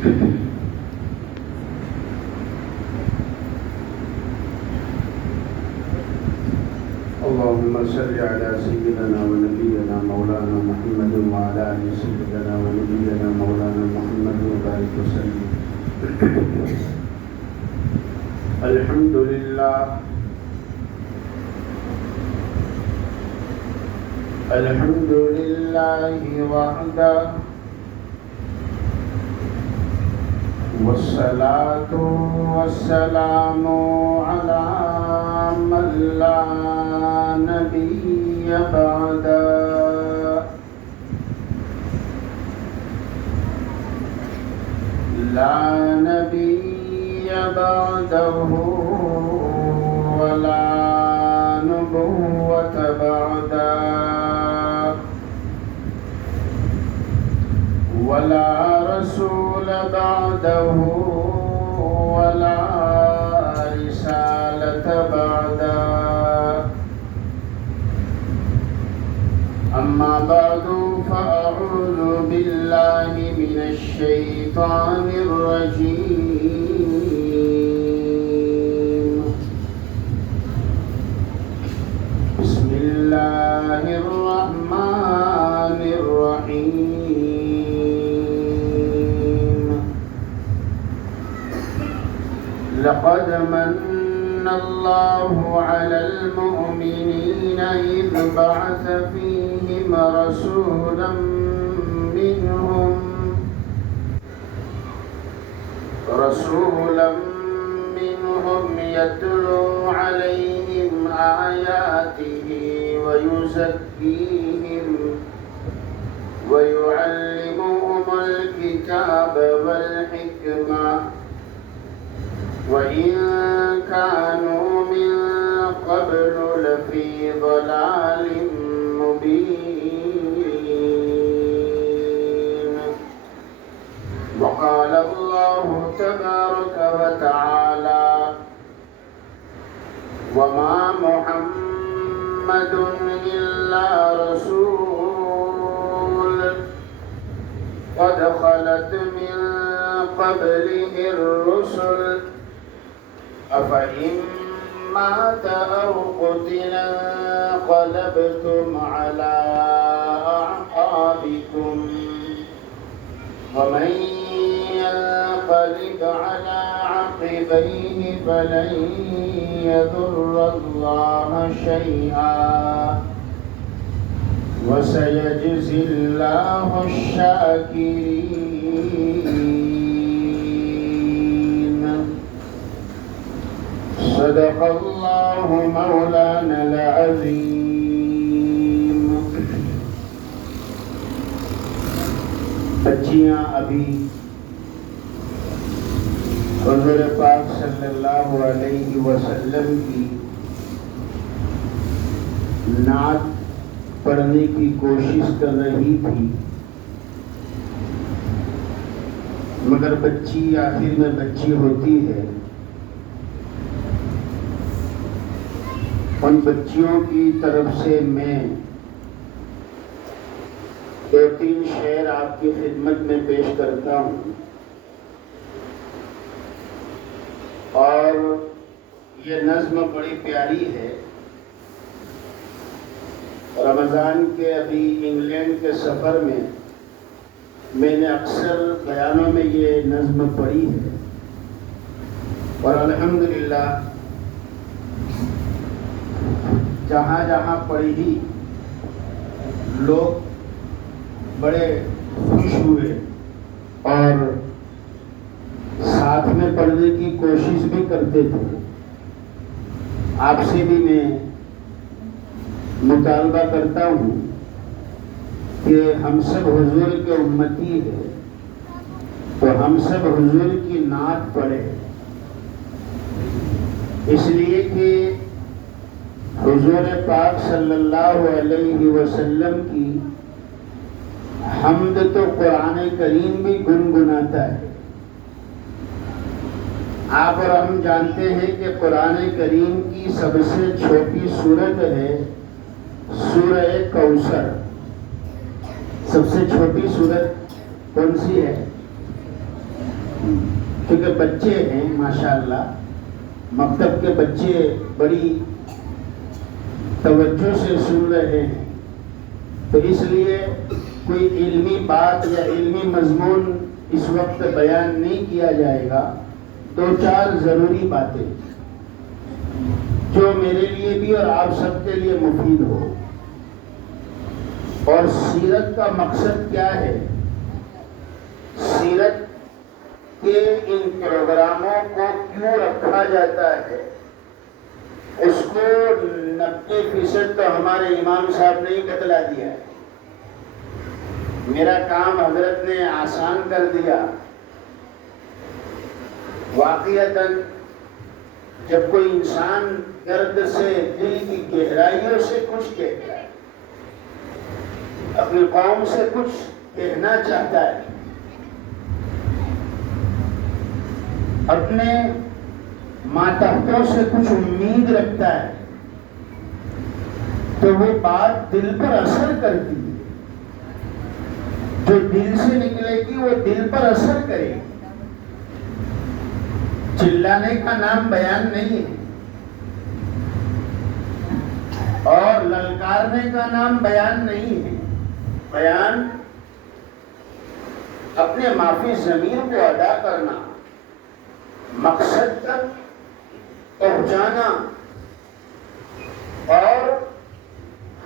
اللهم صل على سيدنا ونبينا مولانا محمد وعلى آل سيدنا ونبينا مولانا محمد وبارك وسلم. الحمد لله الحمد لله وحده والصلاة والسلام على من لا نبي بعده لا نبي بعده ولا نبوة بعده ولا رسول بعده ولا رسالة بعده. أما بعد فأعوذ بالله من الشيطان الرجيم. بسم الله الرحمن الرحيم. لقد من الله على المؤمنين إذ بعث فيهم رسولا منهم يتلو عليهم آياته ويزكيهم ويعلمهم الكتاب والحكمة وإن كانوا من قبل لفي ضلال مبين. وقال الله تبارك وتعالى: وما محمد إلا رسول قد خلت من قبله الرسل أفإن مات أو قتل انقلبتم على أعقابكم ومن ينقلب على عقبيه فلن يضر الله شيئا وسيجزي الله الشاكرين. صدق الله مولانا العظيم. بچیاں ابھی حضور پاک صلی اللہ علیہ وسلم کی نعت پڑھنے کی کوشش کر رہی تھی، مگر بچی آخر میں بچی ہوتی ہے. ان بچیوں کی طرف سے میں دو تین شعر آپ کی خدمت میں پیش کرتا ہوں. اور یہ نظم بڑی پیاری ہے. رمضان کے ابھی انگلینڈ کے سفر میں نے اکثر بیانوں میں یہ نظم پڑھی ہے، اور الحمدللہ جہاں جہاں پڑھی لوگ بڑے خوش ہوئے اور ساتھ میں پڑھنے کی کوشش بھی کرتے تھے. آپ سے بھی میں مطالبہ کرتا ہوں کہ ہم سب حضور کے امتی ہیں، تو ہم سب حضور کی نعت پڑھیں، اس لیے کہ حضور پاک صلی اللہ علیہ وسلم کی حمد تو قرآن کریم بھی گنگناتا ہے. آپ اور ہم جانتے ہیں کہ قرآن کریم کی سب سے چھوٹی سورت ہے سورہ کوثر. سب سے چھوٹی سورت کون سی ہے؟ چونکہ بچے ہیں ماشاءاللہ، مکتب کے بچے بڑی توجہ سے سن رہے ہیں، تو اس لیے کوئی علمی بات یا علمی مضمون اس وقت بیان نہیں کیا جائے گا، دو چار ضروری باتیں جو میرے لیے بھی اور آپ سب کے لیے مفید ہو۔ اور سیرت کا مقصد کیا ہے؟ سیرت کے ان پروگراموں کو کیوں رکھا جاتا ہے، اس کو 90% تو ہمارے امام صاحب نے ہی بتلا دیا ہے۔ میرا کام حضرت نے آسان کر دیا۔ واقعتاً جب کوئی انسان درد سے، دل کی گہرائیوں سے کچھ کہتا ہے، اپنی قوم سے کچھ کہنا چاہتا ہے، اپنے ماتحتوں سے کچھ امید رکھتا ہے، تو وہ بات دل پر اثر کرتی ہے۔ جو دل سے نکلے گی وہ دل پر اثر کرے گی۔ چلانے کا نام بیان نہیں ہے، اور للکارنے کا نام بیان نہیں ہے۔ بیان اپنے معافی ضمیر کو ادا کرنا، مقصد تک پہنچانا، اور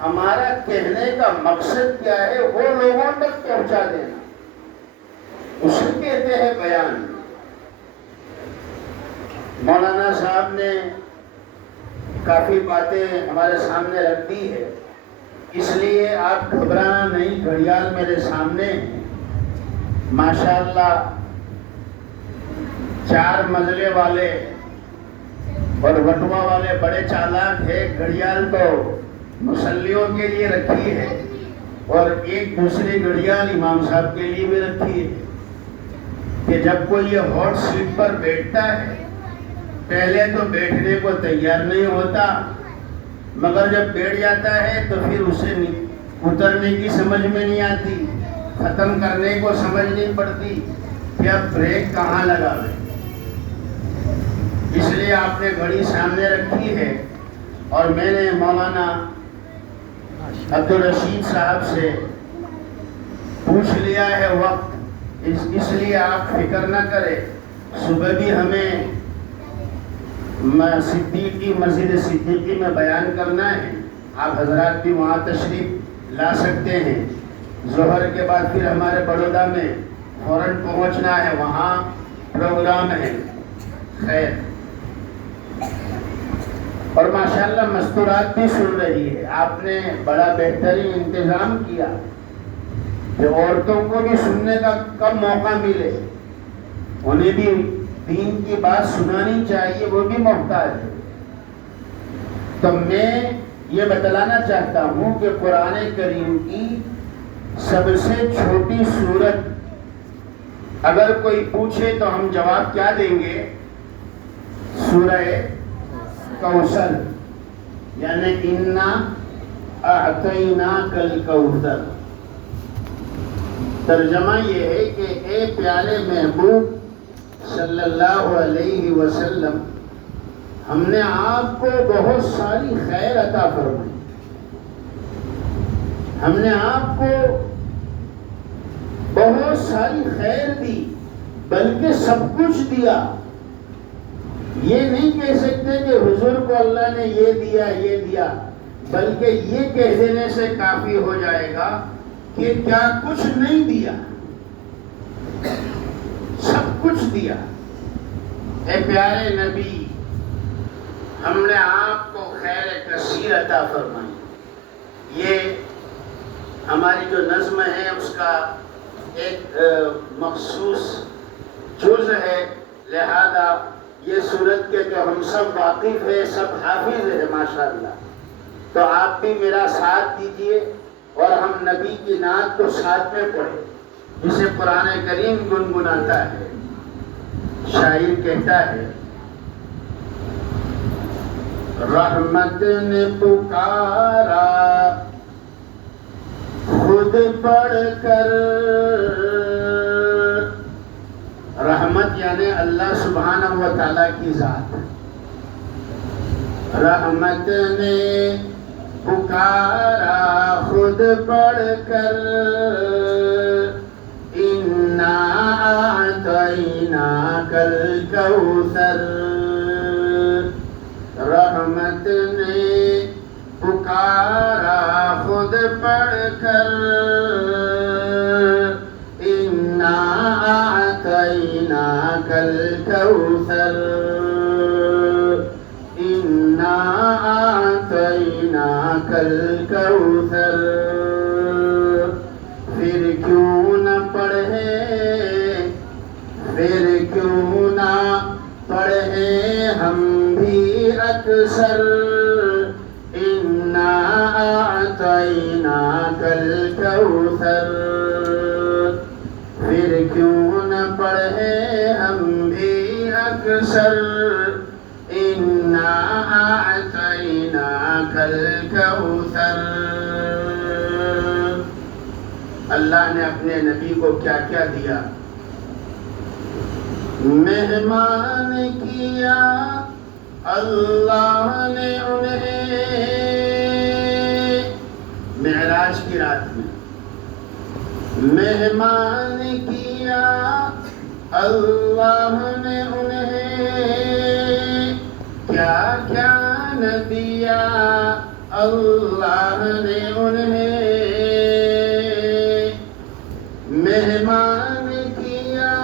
ہمارا کہنے کا مقصد کیا ہے وہ لوگوں تک پہنچا دینا، اسے کہتے ہیں بیان۔ مولانا صاحب نے کافی باتیں ہمارے سامنے رکھ دی ہے، اس لیے آپ گھبرانا نہیں، گھڑیال میرے سامنے ہے ماشاءاللہ، 4 منزلے والے اور وٹوا والے بڑے چالاک ہے۔ گھڑیال تو مسلیوں کے لیے رکھی ہے، اور ایک دوسری گھڑیال امام صاحب کے لیے بھی رکھی ہے، کہ جب کوئی یہ ہاٹ سیٹ پر بیٹھتا ہے، پہلے تو بیٹھنے کو تیار نہیں ہوتا، مگر جب بیٹھ جاتا ہے تو پھر اسے اترنے کی سمجھ میں نہیں آتی، ختم کرنے کو سمجھ نہیں پڑتی کہ اب بریک کہاں لگاوے۔ اس لیے آپ نے گھڑی سامنے رکھی ہے، اور میں نے مولانا عبدالرشید صاحب سے پوچھ لیا ہے وقت، اس لیے آپ فکر نہ کریں۔ صبح بھی ہمیں صدیقی مسجد صدیقی میں بیان کرنا ہے، آپ حضرات بھی وہاں تشریف لا سکتے ہیں۔ ظہر کے بعد پھر ہمارے بڑودہ میں فوراً پہنچنا ہے، وہاں پروگرام ہے۔ خیر، اور ماشاءاللہ مستورات بھی سن رہی ہے۔ آپ نے بڑا بہترین انتظام کیا کہ عورتوں کو بھی سننے کا کب موقع ملے، انہیں بھی دین کی بات سنانی چاہیے، وہ بھی محتاج ہے۔ تو میں یہ بتلانا چاہتا ہوں کہ قرآن کریم کی سب سے چھوٹی سورت اگر کوئی پوچھے تو ہم جواب کیا دیں گے؟ سورہ کوثر، یعنی انا اعطیناک الکوثر۔ ترجمہ یہ ہے کہ اے پیارے محبوب صلی اللہ علیہ وسلم، ہم نے آپ کو بہت ساری خیر عطا فرمائی، ہم نے آپ کو بہت ساری خیر دی، بلکہ سب کچھ دیا۔ یہ نہیں کہہ سکتے کہ حضور کو اللہ نے یہ دیا یہ دیا، بلکہ یہ کہہ دینے سے کافی ہو جائے گا کہ کیا کچھ نہیں دیا، سب کچھ دیا۔ اے پیارے نبی، ہم نے آپ کو خیر کثیر عطا فرمائی۔ یہ ہماری جو نظم ہے اس کا ایک مخصوص جز ہے، لہذا یہ صورت کے جو ہم سب واقف ہیں، سب حافظ ہیں ماشاءاللہ، تو آپ بھی میرا ساتھ دیجئے اور ہم نبی کی نعت کو ساتھ میں پڑھیں، جسے قرآن کریم گنگناتا ہے۔ شاعر کہتا ہے، رحمت نے پکارا خود پڑھ کر، رحمت یعنی اللہ سبحانہ و تعالیٰ کی ذات. رحمت نے پکارا خود پڑھ کر اِنَّا أَعْطَيْنَاكَ الْكَوْثَرَ. رحمت نے پکارا خود پڑھ کر اِنَّا أَعْطَيْنَاكَ الْكَوْثَرَ. اِنَّا أَعْطَيْنَاكَ الْكَوْثَرَ. پھر کیوں نہ پڑھے ہم بھی اکثر اِنَّا أَعْطَيْنَاكَ الْكَوْثَرَ. پھر کیوں نہ پڑھے ہم بھی اکثر اِنَّا أَعْطَيْنَاكَ الْكَوْثَرَ. اللہ نے اپنے نبی کو کیا کیا دیا؟ مہمان کیا اللہ نے انہیں معراج کی رات میں. مہمان کیا اللہ نے انہیں کیا کیا نہ دیا اللہ نے انہیں. مہمان کیا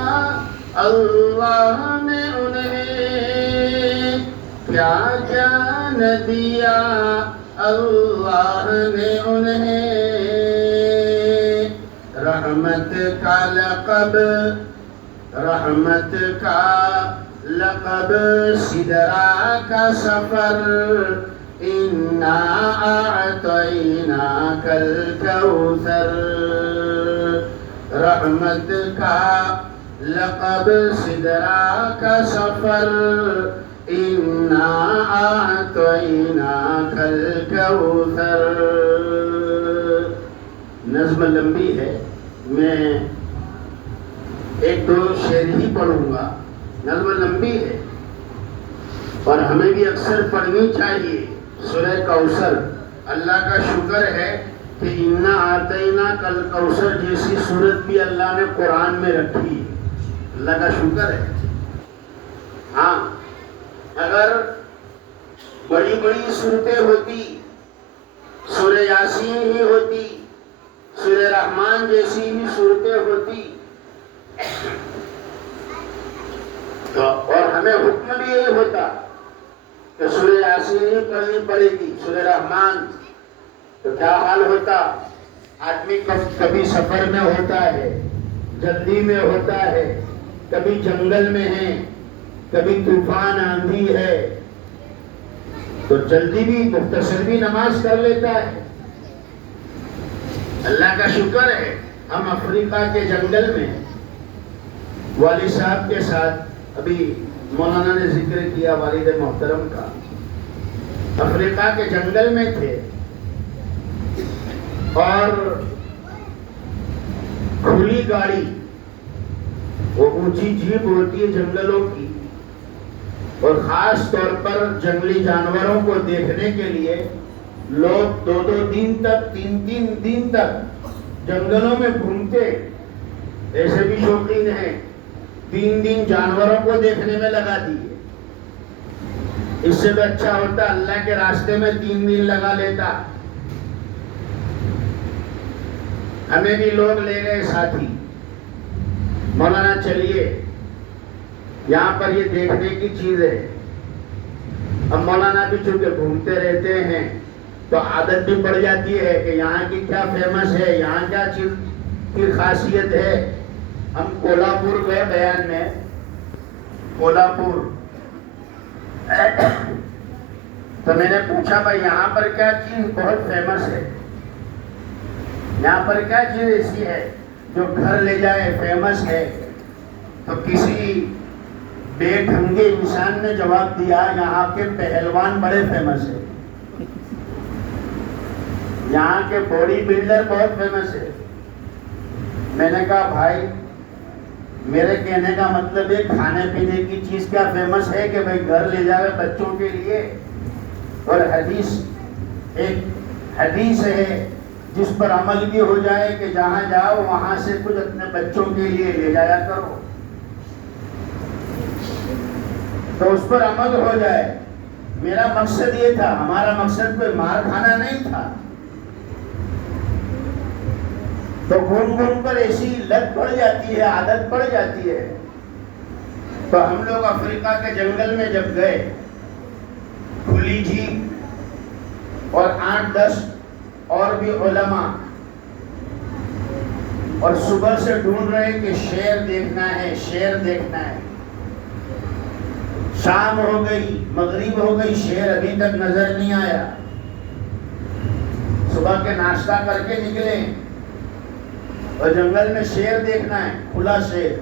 اللہ نے انہیں کیا کیا نہ دیا اللہ نے انہیں. رحمت کا لقب سدرا کا سفر اِنَّا أَعْطَيْنَاكَ الْكَوْثَرَ. رحمت کا لقب سدرا کا سفر اِنَّا أَعْطَيْنَاكَ الْكَوْثَرَ. نظم لمبی ہے، میں ایک دو شعر ہی پڑھوں گا. نظم لمبی ہے اور ہمیں بھی اکثر پڑھنی چاہیے. سورہ کوثر، اللہ کا شکر ہے کہ اِنَّا أَعْطَيْنَاكَ الْكَوْثَر جیسی صورت بھی اللہ نے قرآن میں رکھی ہے. اللہ کا شکر ہے. ہاں، اگر بڑی بڑی صورتیں ہوتی، سورہ یاسین ہی ہوتی، سورہ رحمان جیسی ہی صورتیں ہوتی تو اور ہمیں حکم بھی یہی ہوتا کہ سورہ یاسین ہی پڑھنی پڑے گی، سورہ رحمان، تو کیا حال ہوتا؟ آدمی کبھی سفر میں ہوتا ہے، جلدی میں ہوتا ہے، کبھی جنگل میں ہے، کبھی طوفان آندھی ہے، تو جلدی بھی مختصر بھی نماز کر لیتا ہے. اللہ کا شکر ہے ہم افریقہ کے جنگل میں والد صاحب کے ساتھ، ابھی مولانا نے ذکر کیا والد محترم کا، افریقہ کے جنگل میں تھے اور کھلی گاڑی، وہ اونچی جیپ ہوتی ہے جنگلوں کی، اور خاص طور پر جنگلی جانوروں کو دیکھنے کے لیے لوگ 2 دن تک 3 دن تک جنگلوں میں گھومتے. ایسے بھی شوقین ہیں 3 دن جانوروں کو دیکھنے میں لگا دیے. اس سے تو اچھا ہوتا اللہ کے راستے میں 3 دن لگا لیتا. ہمیں بھی لوگ لے گئے ساتھی، مولانا چلیے یہاں پر یہ دیکھنے کی چیز ہے. اب مولانا بھی چونکہ گھومتے رہتے ہیں تو عادت بھی پڑ جاتی ہے کہ یہاں کی کیا فیمس ہے، یہاں کیا چیز کی خاصیت ہے. ہم کولہاپور گئے بیان میں، کولہاپور، تو میں نے پوچھا بھائی یہاں پر کیا چیز بہت فیمس ہے، یہاں پر کیا چیز ایسی ہے جو گھر لے جائے فیمس ہے؟ تو کسی بے ڈھنگے انسان نے جواب دیا یہاں کے پہلوان بڑے فیمس ہے، یہاں کے باڈی بلڈر بہت فیمس ہے. میں نے کہا بھائی میرے کہنے کا مطلب ہے کھانے پینے کی چیز کیا فیمس ہے کہ بھائی گھر لے جائے بچوں کے لیے؟ اور ایک حدیث ہے جس پر عمل بھی ہو جائے کہ جہاں جاؤ وہاں سے کچھ اپنے بچوں کے لیے لے جایا کرو، تو اس پر عمل ہو جائے۔ میرا مقصد یہ تھا، ہمارا مقصد کوئی مار کھانا نہیں تھا۔ تو گھوم گھوم کر ایسی لت پڑ جاتی ہے، عادت پڑ جاتی ہے۔ تو ہم لوگ افریقہ کے جنگل میں جب گئے، کھلی جھیپ اور 8-10 اور بھی علماء، اور صبح سے ڈھونڈ رہے کہ شیر دیکھنا ہے، شیر دیکھنا ہے۔ شام ہو گئی، مغرب ہو گئی، شیر ابھی تک نظر نہیں آیا۔ صبح کے ناشتہ کر کے نکلے اور جنگل میں شیر دیکھنا ہے، کھلا شیر۔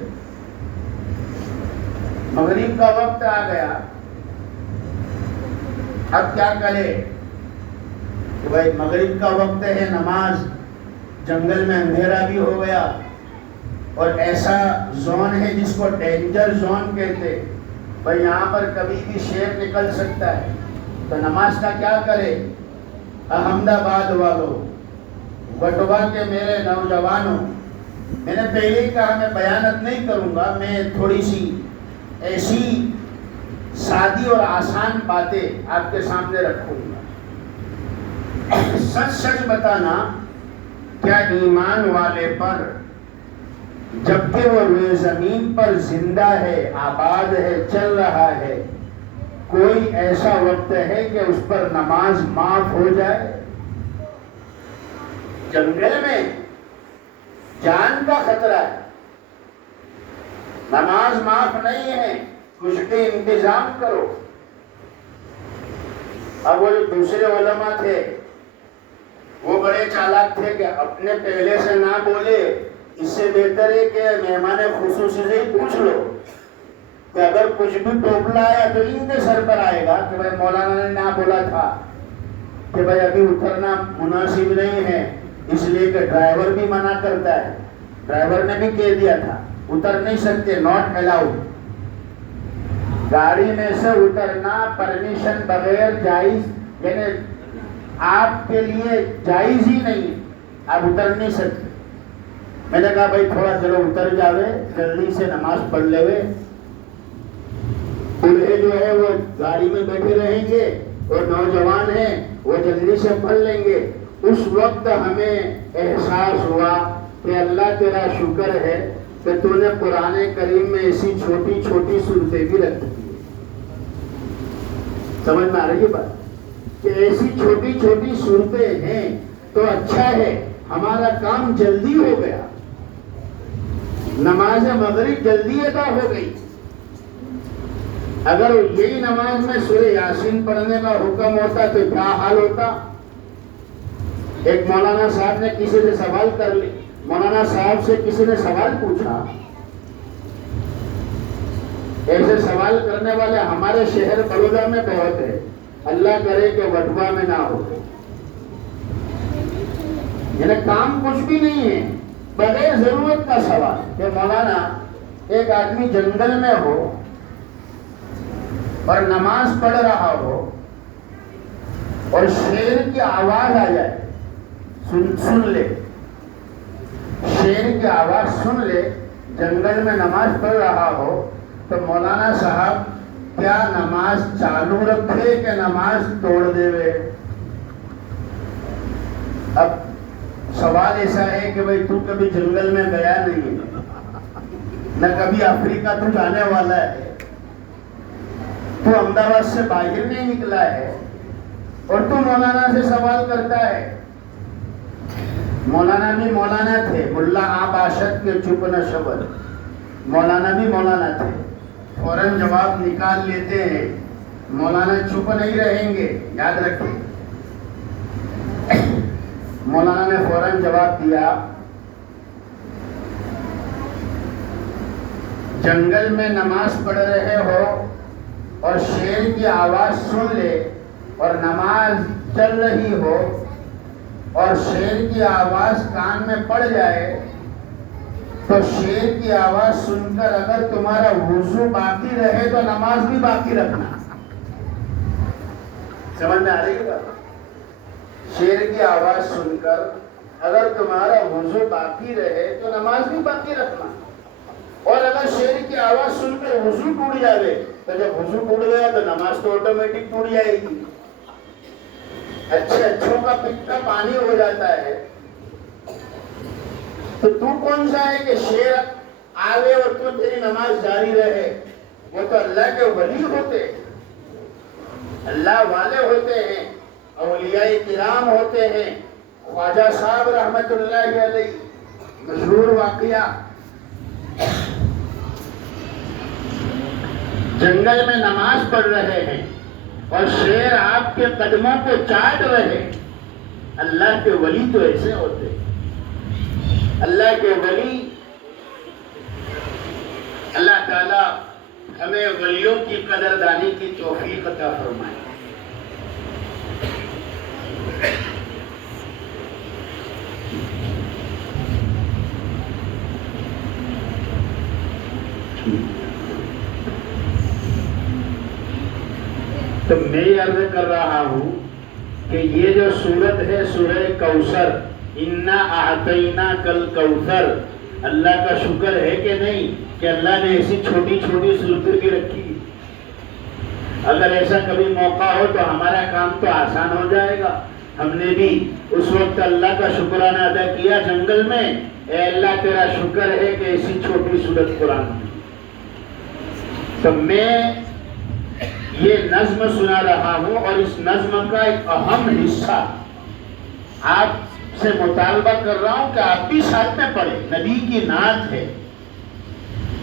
مغرب کا وقت آ گیا، اب کیا کرے کہ بھائی مغرب کا وقت ہے، نماز، جنگل میں اندھیرا بھی ہو گیا، اور ایسا زون ہے جس کو ڈینجر زون کہتے، بھائی یہاں پر کبھی بھی شیر نکل سکتا ہے۔ تو نماز کا کیا کرے؟ احمد آباد والوں، وٹوا کے میرے نوجوانوں، میں نے پہلے ہی کہا میں بیانت نہیں کروں گا، میں تھوڑی سی ایسی سادی اور آسان باتیں آپ کے سامنے رکھوں گا۔ سچ سچ بتانا، کیا ایمان والے پر جب کہ وہ روئے زمین پر زندہ ہے، آباد ہے، چل رہا ہے، کوئی ایسا وقت ہے کہ اس پر نماز معاف ہو جائے؟ جنگل میں جان کا خطرہ ہے، نماز معاف نہیں ہے، کچھ بھی انتظام کرو۔ اب وہ جو دوسرے علماء تھے وہ بڑے چالاک تھے کہ اپنے پہلے سے نہ بولے، اس سے بہتر ہے کہ مہمان خصوصی سے ہی پوچھ لو کہ اگر کچھ بھی ٹوپلا آیا تو ان کے سر پر آئے گا کہ بھائی مولانا نے نہ بولا تھا کہ بھائی ابھی اترنا مناسب نہیں ہے، اس لیے کہ ڈرائیور بھی منع کرتا ہے، ڈرائیور نے بھی کہہ دیا تھا اتر نہیں سکتے، ناٹ الاؤڈ۔ گاڑی میں سے اترنا پرمیشن بغیر جائز، یعنی آپ کے لیے جائز ہی نہیں، آپ اتر نہیں سکتے۔ میں نے کہا بھائی تھوڑا چلو اتر جاوے، جلدی سے نماز پڑھ لے ہوئے۔ دلہے جو ہے وہ گاڑی میں بیٹھے رہیں گے اور نوجوان ہیں وہ جلدی سے پڑھ لیں گے۔ اس وقت ہمیں احساس ہوا کہ اللہ تیرا شکر ہے کہ تو نے قرآن کریم میں ایسی چھوٹی چھوٹی صورتیں بھی رکھ دی۔ سمجھ میں آ رہی ہے بات کہ ایسی چھوٹی چھوٹی صورتیں ہیں تو اچھا ہے، ہمارا کام جلدی ہو گیا، نماز مغرب جلدی ادا ہو گئی۔ اگر یہی نماز میں سورہ یاسین پڑھنے کا حکم ہوتا تو کیا حال ہوتا؟ ایک مولانا صاحب نے کسی سے سوال کر لی، مولانا صاحب سے کسی نے سوال پوچھا، ایسے سوال کرنے والے ہمارے شہر بڑودہ میں بہت ہے، اللہ کرے کہ وٹوا میں نہ ہو۔ یعنی کام کچھ بھی نہیں ہے، بغیر ضرورت کا سوال کہ مولانا ایک آدمی جنگل میں ہو اور نماز پڑھ رہا ہو اور شیر کی آواز آ جائے، سن لے، شیر کی آواز سن لے، جنگل میں نماز پڑھ رہا ہو، تو مولانا صاحب کیا نماز چالو رکھے کہ نماز توڑ دے وے؟ اب سوال ایسا ہے کہ بھئی تو کبھی جنگل میں گیا نہیں ہے، نہ کبھی افریقہ تو جانے والا ہے، تو احمدآباد سے باہر نہیں نکلا ہے، اور تو مولانا سے سوال کرتا ہے۔ مولانا بھی مولانا تھے، ملا آپ آشد کے چپ نہ شبر، مولانا بھی مولانا تھے، فوراً جواب نکال لیتے ہیں، مولانا چپ نہیں رہیں گے، یاد رکھیں۔ مولانا نے فوراً جواب دیا، جنگل میں نماز پڑھ رہے ہو اور شیر کی آواز سن لے اور نماز چل رہی ہو اور شیر کی آواز کان میں پڑ جائے تو شیر کی آواز سن کر اگر تمہارا وضو باقی رہے تو نماز بھی باقی رکھنا. سمجھ میں آ رہی ہے بات؟ شیر کی آواز سن کر اگر تمہارا وضو باقی رہے تو نماز بھی باقی رکھنا. اور اگر شیر کی آواز سن کر وضو ٹوٹ جائے تو جب وضو ٹوٹ گیا تو نماز تو آٹومیٹک ٹوٹ جائے گی. اچھوں کا پٹا پانی ہو جاتا ہے. تو کون سا ہے کہ شیر آوے اور تو تیری نماز جاری رہے؟ وہ تو اللہ کے ولی ہوتے ہیں، اللہ والے ہوتے ہیں، اولیاء کرام ہوتے ہیں. خواجہ صاحب رحمت اللہ علیہ مشہور واقعہ، جنگل میں نماز پڑھ رہے ہیں اور شیر آپ کے قدموں کو چاٹ رہے. اللہ کے ولی تو ایسے ہوتے ہیں. اللہ کے ولی، اللہ تعالی ہمیں ولیوں کی قدردانی کی توفیق عطا فرمائے. تو میں یہ عرض کر رہا ہوں کہ یہ جو سورت ہے سورہ کوثر، انا اعطیناک الکوثر، اللہ کا شکر ہے کہ نہیں کہ اللہ نے ایسی چھوٹی چھوٹی صورتیں بھی رکھی. اگر ایسا کبھی موقع ہو تو ہمارا کام تو آسان ہو جائے گا. ہم نے بھی اس وقت اللہ کا شکرانہ ادا کیا جنگل میں، اے اللہ تیرا شکر ہے کہ ایسی چھوٹی صورت قرآن میں. تو میں یہ نظم سنا رہا ہوں اور اس نظم کا ایک اہم حصہ آپ سے مطالبہ کر رہا ہوں کہ آپ بھی ساتھ میں پڑھیں. نبی کی نعت ہے.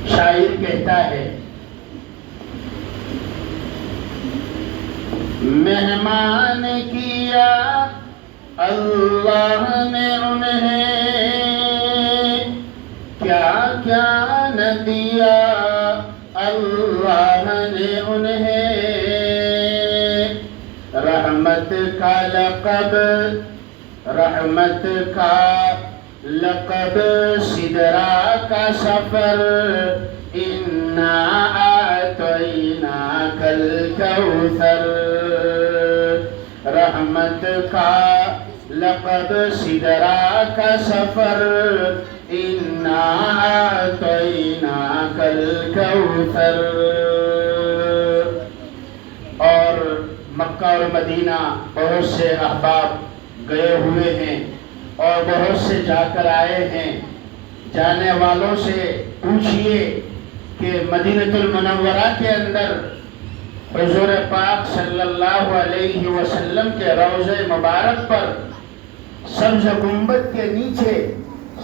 شاعر کہتا ہے، مہمان کیا اللہ نے انہیں، کیا کیا نہ دیا اللہ نے انہیں. رحمت کا لقب، رحمت کا لقب، سدرا کا سفر، انا اعطیناک الکوثر. رحمت کا لقب، سدرا کا سفر، انا اعطیناک الکوثر. اور مکہ اور مدینہ بہت سے احباب گئے ہوئے ہیں اور بہت سے جا کر آئے ہیں. جانے والوں سے پوچھئے کہ مدینہ المنورہ کے اندر حضور پاک صلی اللہ علیہ وسلم کے روضہ مبارک پر سبز گنبد کے نیچے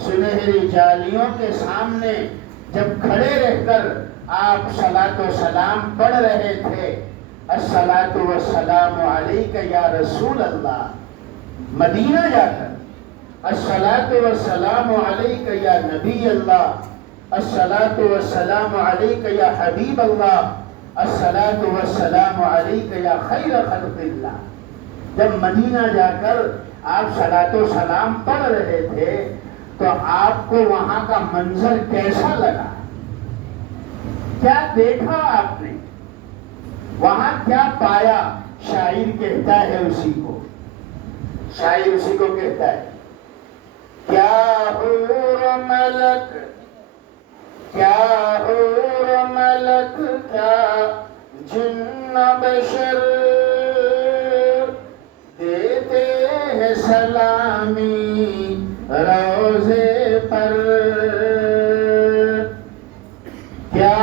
سنہری جالیوں کے سامنے جب کھڑے رہ کر آپ صلاۃ و سلام پڑھ رہے تھے، الصلاۃ والسلام علیک یا رسول اللہ. مدینہ جا کر الصلاۃ والسلام علیک یا نبی اللہ، الصلاۃ والسلام علیک یا حبیب اللہ، الصلاۃ والسلام علیک یا خیر خلق اللہ. جب مدینہ جا کر آپ صلاۃ و سلام پڑھ رہے تھے تو آپ کو وہاں کا منظر کیسا لگا؟ کیا دیکھا آپ نے؟ وہاں کیا پایا؟ شاعر کہتا ہے اسی کو، شاعر اسی کو کہتا ہے، کیا حور ملک، کیا حور ملک، کیا جن بشر، دیتے ہیں سلامی روزے پر. کیا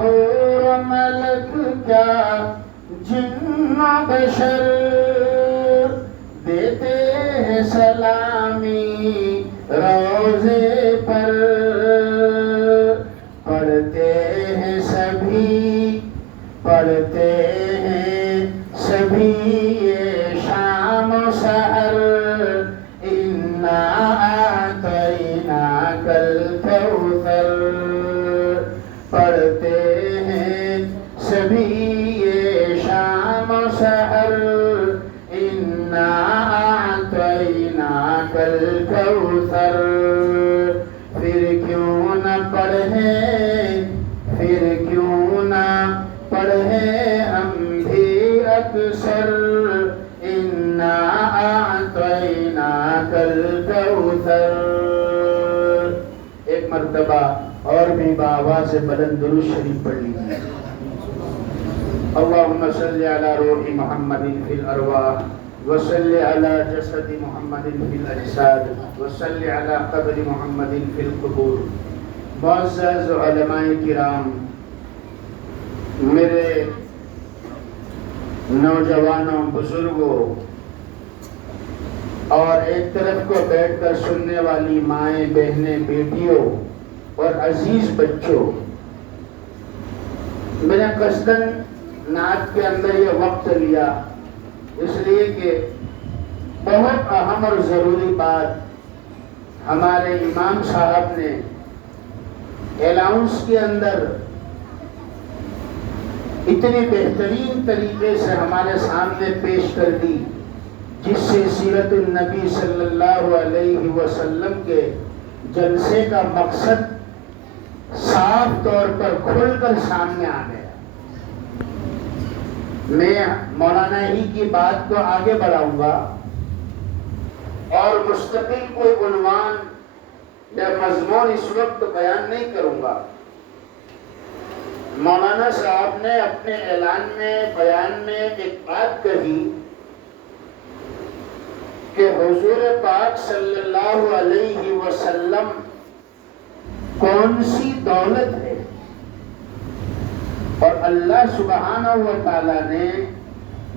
حور ملک، کیا جن بشر، دیتے ہیں سلامی روزے پر. پڑھتے ہیں سبھی، پڑھتے ہیں سبھی یہ شام و سحر، انا اعطیناک الکوثر. پڑھتے ہیں سبھی یہ شام و سحر، انا اعطیناک الکوثر. پھر کیوں نہ اور بھی بآواز بلند درود شریف پڑھ لیجیے۔ اللہم صلی علی روح محمد فی الارواح وصلی علی جسد محمد فی الاجساد وصلی علی قبر محمد فی القبور۔ معزز علماء کرام، میرے نوجوانوں، بزرگوں اور ایک طرف کو بیٹھ کر سننے والی مائیں، بہنیں، بیٹیوں اور عزیز بچوں، میں نے قصداً نعت کے اندر یہ وقت لیا اس لیے کہ بہت اہم اور ضروری بات ہمارے امام صاحب نے الاؤنس کے اندر اتنے بہترین طریقے سے ہمارے سامنے پیش کر دی، جس سے سیرت النبی صلی اللہ علیہ وسلم کے جلسے کا مقصد صاف طور پر کھل کر سامنے آ گیا۔ میں مولانا ہی کی بات کو آگے بڑھاؤں گا اور مستقل کوئی عنوان یا مضمون اس وقت بیان نہیں کروں گا۔ مولانا صاحب نے اپنے اعلان میں، بیان میں ایک بات کہی کہ حضور پاک صلی اللہ علیہ وسلم کون سی دولت ہے، اور اللہ سبحانہ و تعالیٰ نے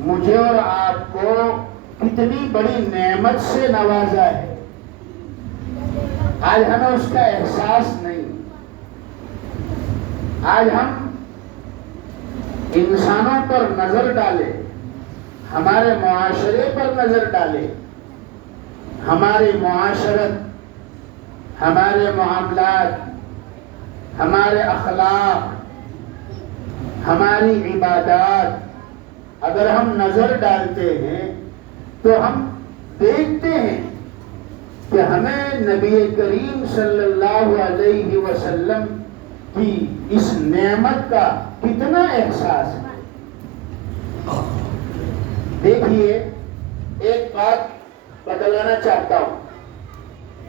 مجھے اور آپ کو کتنی بڑی نعمت سے نوازا ہے، آج ہمیں اس کا احساس نہیں۔ آج ہم انسانوں پر نظر ڈالیں، ہمارے معاشرے پر نظر ڈالیں، ہماری معاشرت، ہمارے معاملات، ہمارے اخلاق، ہماری عبادات اگر ہم نظر ڈالتے ہیں تو ہم دیکھتے ہیں کہ ہمیں نبی کریم صلی اللہ علیہ وسلم کی اس نعمت کا کتنا احساس ہے۔ دیکھیے، ایک بات بتلانا چاہتا ہوں،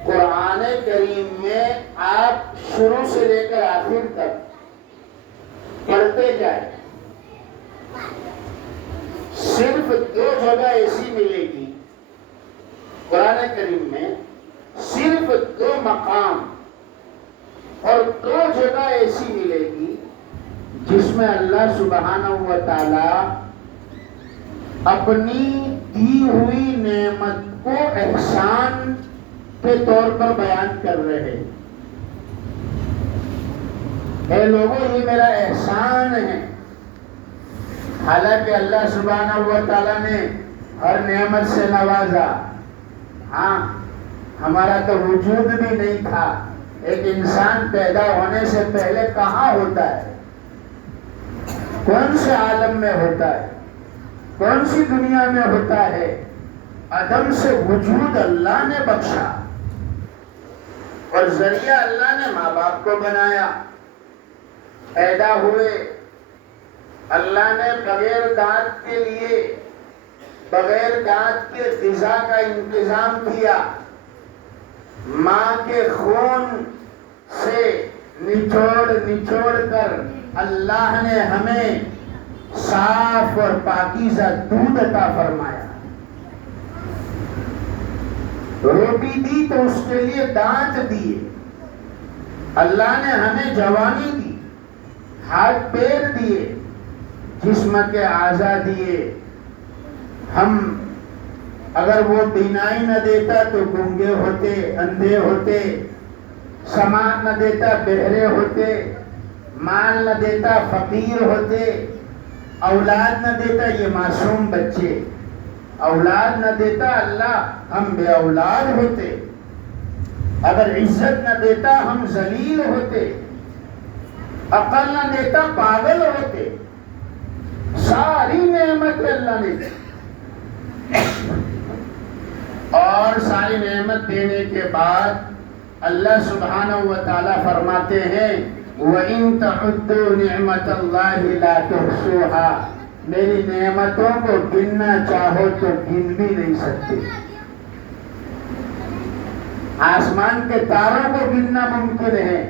قرآن کریم میں آپ شروع سے لے کر آخر تک پڑھتے جائیں، صرف 2 جگہ ایسی ملے گی قرآن کریم میں، صرف 2 مقام اور 2 جگہ ایسی ملے گی جس میں اللہ سبحانہ و تعالی اپنی دی ہوئی نعمت کو احسان کے طور پر بیان کر رہے ہیں۔ اے لوگوں، یہ میرا احسان ہے۔ حالانکہ اللہ سبحانہ و تعالیٰ نے ہر نعمت سے نوازا، ہاں، ہمارا تو وجود بھی نہیں تھا۔ ایک انسان پیدا ہونے سے پہلے کہاں ہوتا ہے؟ کون سے عالم میں ہوتا ہے؟ کون سی دنیا میں ہوتا ہے؟ عدم سے وجود اللہ نے بخشا، اور ذریعہ اللہ نے ماں باپ کو بنایا، پیدا ہوئے۔ اللہ نے بغیر دانت کے لیے، بغیر دانت کے غذا کا انتظام کیا، ماں کے خون سے نچوڑ کر اللہ نے ہمیں صاف اور پاکیزہ دودھ عطا فرمایا۔ روٹی دی تو اس کے لیے دانت دیے۔ اللہ نے ہمیں جوانی دی، ہاتھ پیر دیے، جسم کے اعضاء دیے۔ ہم اگر وہ بینائی نہ دیتا تو گنگے ہوتے، اندھے ہوتے، سامان نہ دیتا بہرے ہوتے، مال نہ دیتا فقیر ہوتے، اولاد نہ دیتا یہ معصوم بچے، اولاد نہ دیتا اللہ ہم بے اولاد ہوتے، اگر عزت نہ دیتا ہم ذلیل ہوتے، عقل نہ دیتا پاگل ہوتے۔ ساری نعمت اللہ نے دی، اور ساری نعمت دینے کے بعد اللہ سبحانہ و تعالیٰ فرماتے ہیں وَإِن تَعُدُّوا نِعْمَةَ اللَّهِ لَا تُحْصُوهَا، میری نعمتوں کو گننا چاہو تو گن بھی نہیں سکتے۔ آسمان کے تاروں کو گننا ممکن ہے،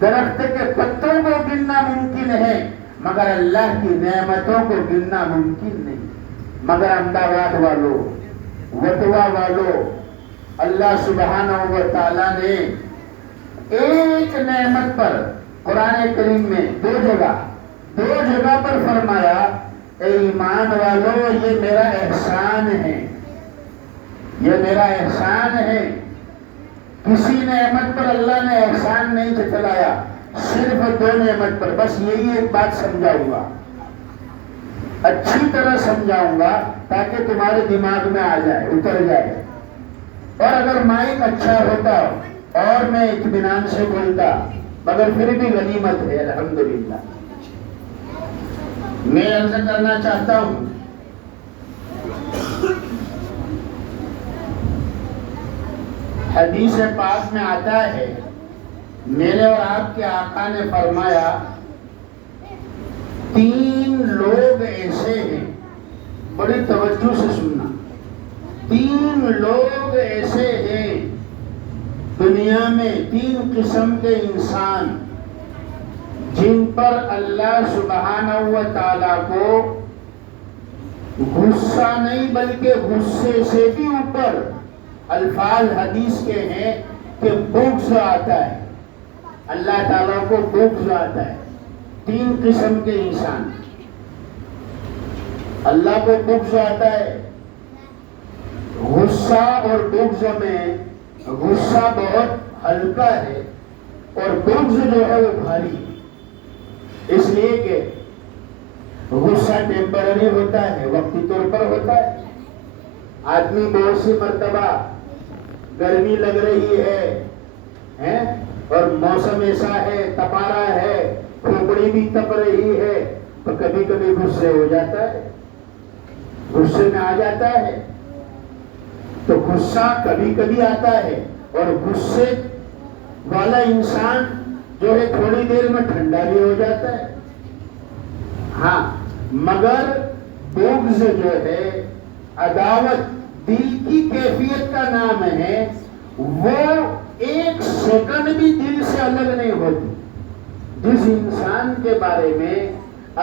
درخت کے پتوں کو گننا ممکن ہے مگر اللہ کی نعمتوں کو گننا ممکن نہیں. مگر احمدآباد والوں، وٹوا والوں، اللہ سبحانہ و تعالیٰ نے ایک نعمت پر قرآن کریم میں دو جگہ پر فرمایا، اے ایمان والو یہ میرا احسان ہے، یہ میرا احسان ہے. کسی نعمت پر اللہ نے احسان نہیں جتلایا، صرف دو نعمت پر. بس یہی ایک بات سمجھاؤں گا، اچھی طرح سمجھاؤں گا تاکہ تمہارے دماغ میں آ جائے، اتر جائے. اور اگر مائک اچھا ہوتا اور میں اطمینان سے بولتا، مگر پھر بھی غنیمت ہے الحمدللہ. میں عرض کرنا چاہتا ہوں، حدیث پاک میں آتا ہے، میرے اور آپ کے آقا نے فرمایا 3 لوگ ایسے ہیں، بڑی توجہ سے سننا، 3 لوگ ایسے ہیں دنیا میں، 3 قسم کے انسان جن پر اللہ سبحانہ و تعالیٰ کو غصہ نہیں بلکہ غصے سے بھی اوپر، الفاظ حدیث کے ہیں کہ بغض آتا ہے، اللہ تعالیٰ کو بغض آتا ہے. 3 قسم کے انسان، اللہ کو بغض آتا ہے. غصہ اور بغض میں غصہ بہت ہلکا ہے اور بغض جو ہے وہ بھاری ہے. اس لیے کہ غصہ ٹیمپرری ہوتا ہے، وقتی طور پر ہوتا ہے. آدمی بہت سی مرتبہ گرمی لگ رہی ہے اور موسم ایسا ہے، تپارا ہے، کھوپڑی بھی تپ رہی ہے، تو کبھی کبھی غصے ہو جاتا ہے، غصے میں آ جاتا ہے. تو غصہ کبھی کبھی آتا ہے اور غصے والا انسان جو ہے تھوڑی دیر میں ٹھنڈا بھی ہو جاتا ہے. ہاں مگر بغض جو ہے، عداوت دل کی کیفیت کا نام ہے، وہ 1 سیکنڈ بھی دل سے الگ نہیں ہوتی. جس انسان کے بارے میں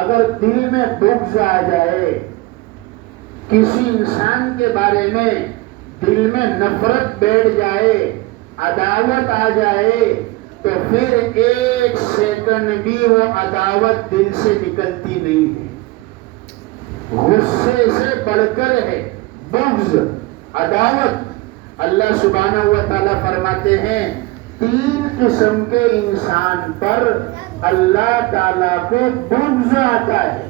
اگر دل میں بغض آ جائے، کسی انسان کے بارے میں دل میں نفرت بیٹھ جائے، عداوت آ جائے، تو پھر 1 سیکنڈ بھی وہ عداوت دل سے نکلتی نہیں ہے. غصے سے بڑھ کر ہے بغض، عداوت. اللہ سبحانہ و تعالیٰ فرماتے ہیں 3 قسم کے انسان پر اللہ تعالیٰ کو بغض آتا ہے،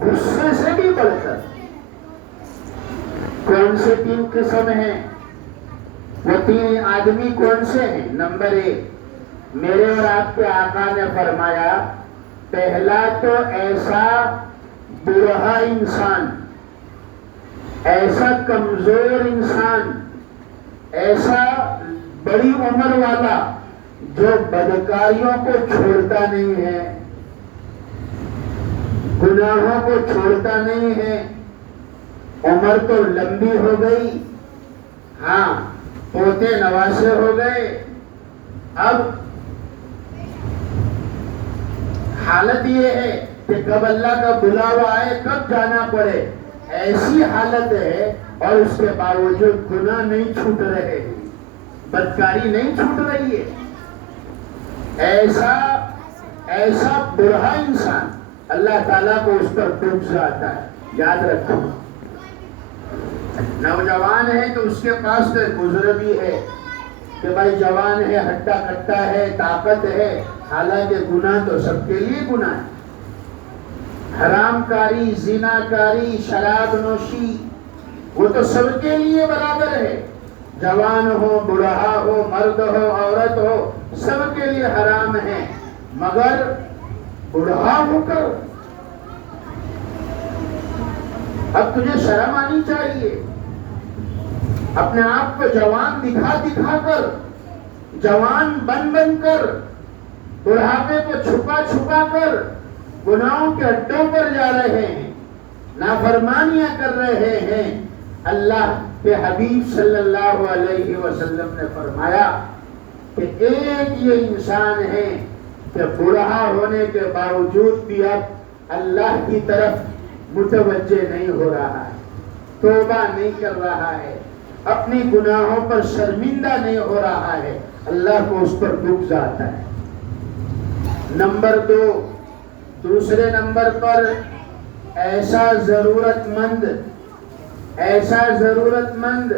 غصے سے بھی بڑھ کر. کون سے 3 قسم ہیں؟ وہ 3 آدمی کون سے ہیں؟ نمبر 1، میرے اور آپ کے آقا نے فرمایا، پہلا تو ایسا برہا انسان، ایسا کمزور انسان، ایسا بڑی عمر والا جو بدکاریوں کو چھوڑتا نہیں ہے، گناہوں کو چھوڑتا نہیں ہے. عمر تو لمبی ہو گئی، ہاں پوتے نواسے ہو گئے، اب حالت یہ ہے کہ کب اللہ کا بلاوا آئے، کب جانا پڑے، ایسی حالت ہے. اور اس کے باوجود گناہ نہیں چھوٹ رہے، بدکاری نہیں چھوٹ رہی ہے. ایسا برا انسان اللہ تعالیٰ کو اس پر بغض آتا ہے. یاد رکھو، نوجوان ہے تو اس کے پاس تو ایک عذر بھی ہے کہ بھائی جوان ہے، ہٹا کٹا ہے، طاقت ہے، حالانکہ گناہ تو سب کے لیے گناہ ہے. حرام کاری، زنا کاری، شراب نوشی، وہ تو سب کے لیے برابر ہے. جوان ہو، بوڑھا ہو، مرد ہو، عورت ہو، سب کے لیے حرام ہے. مگر بوڑھا ہو کر اب تجھے شرم آنی چاہیے. اپنے آپ کو جوان دکھا کر، جوان بن کر، بڑھاپے کو چھپا کر گناہوں کے اڈوں پر جا رہے ہیں، نافرمانیاں کر رہے ہیں. اللہ کے حبیب صلی اللہ علیہ وسلم نے فرمایا کہ ایک یہ انسان ہے کہ بوڑھا ہونے کے باوجود بھی اب اللہ کی طرف متوجہ نہیں ہو رہا ہے، توبہ نہیں کر رہا ہے، اپنی گناہوں پر شرمندہ نہیں ہو رہا ہے، اللہ کو اس پر دکھ آتا ہے۔ نمبر 2، دوسرے نمبر پر ایسا ضرورت مند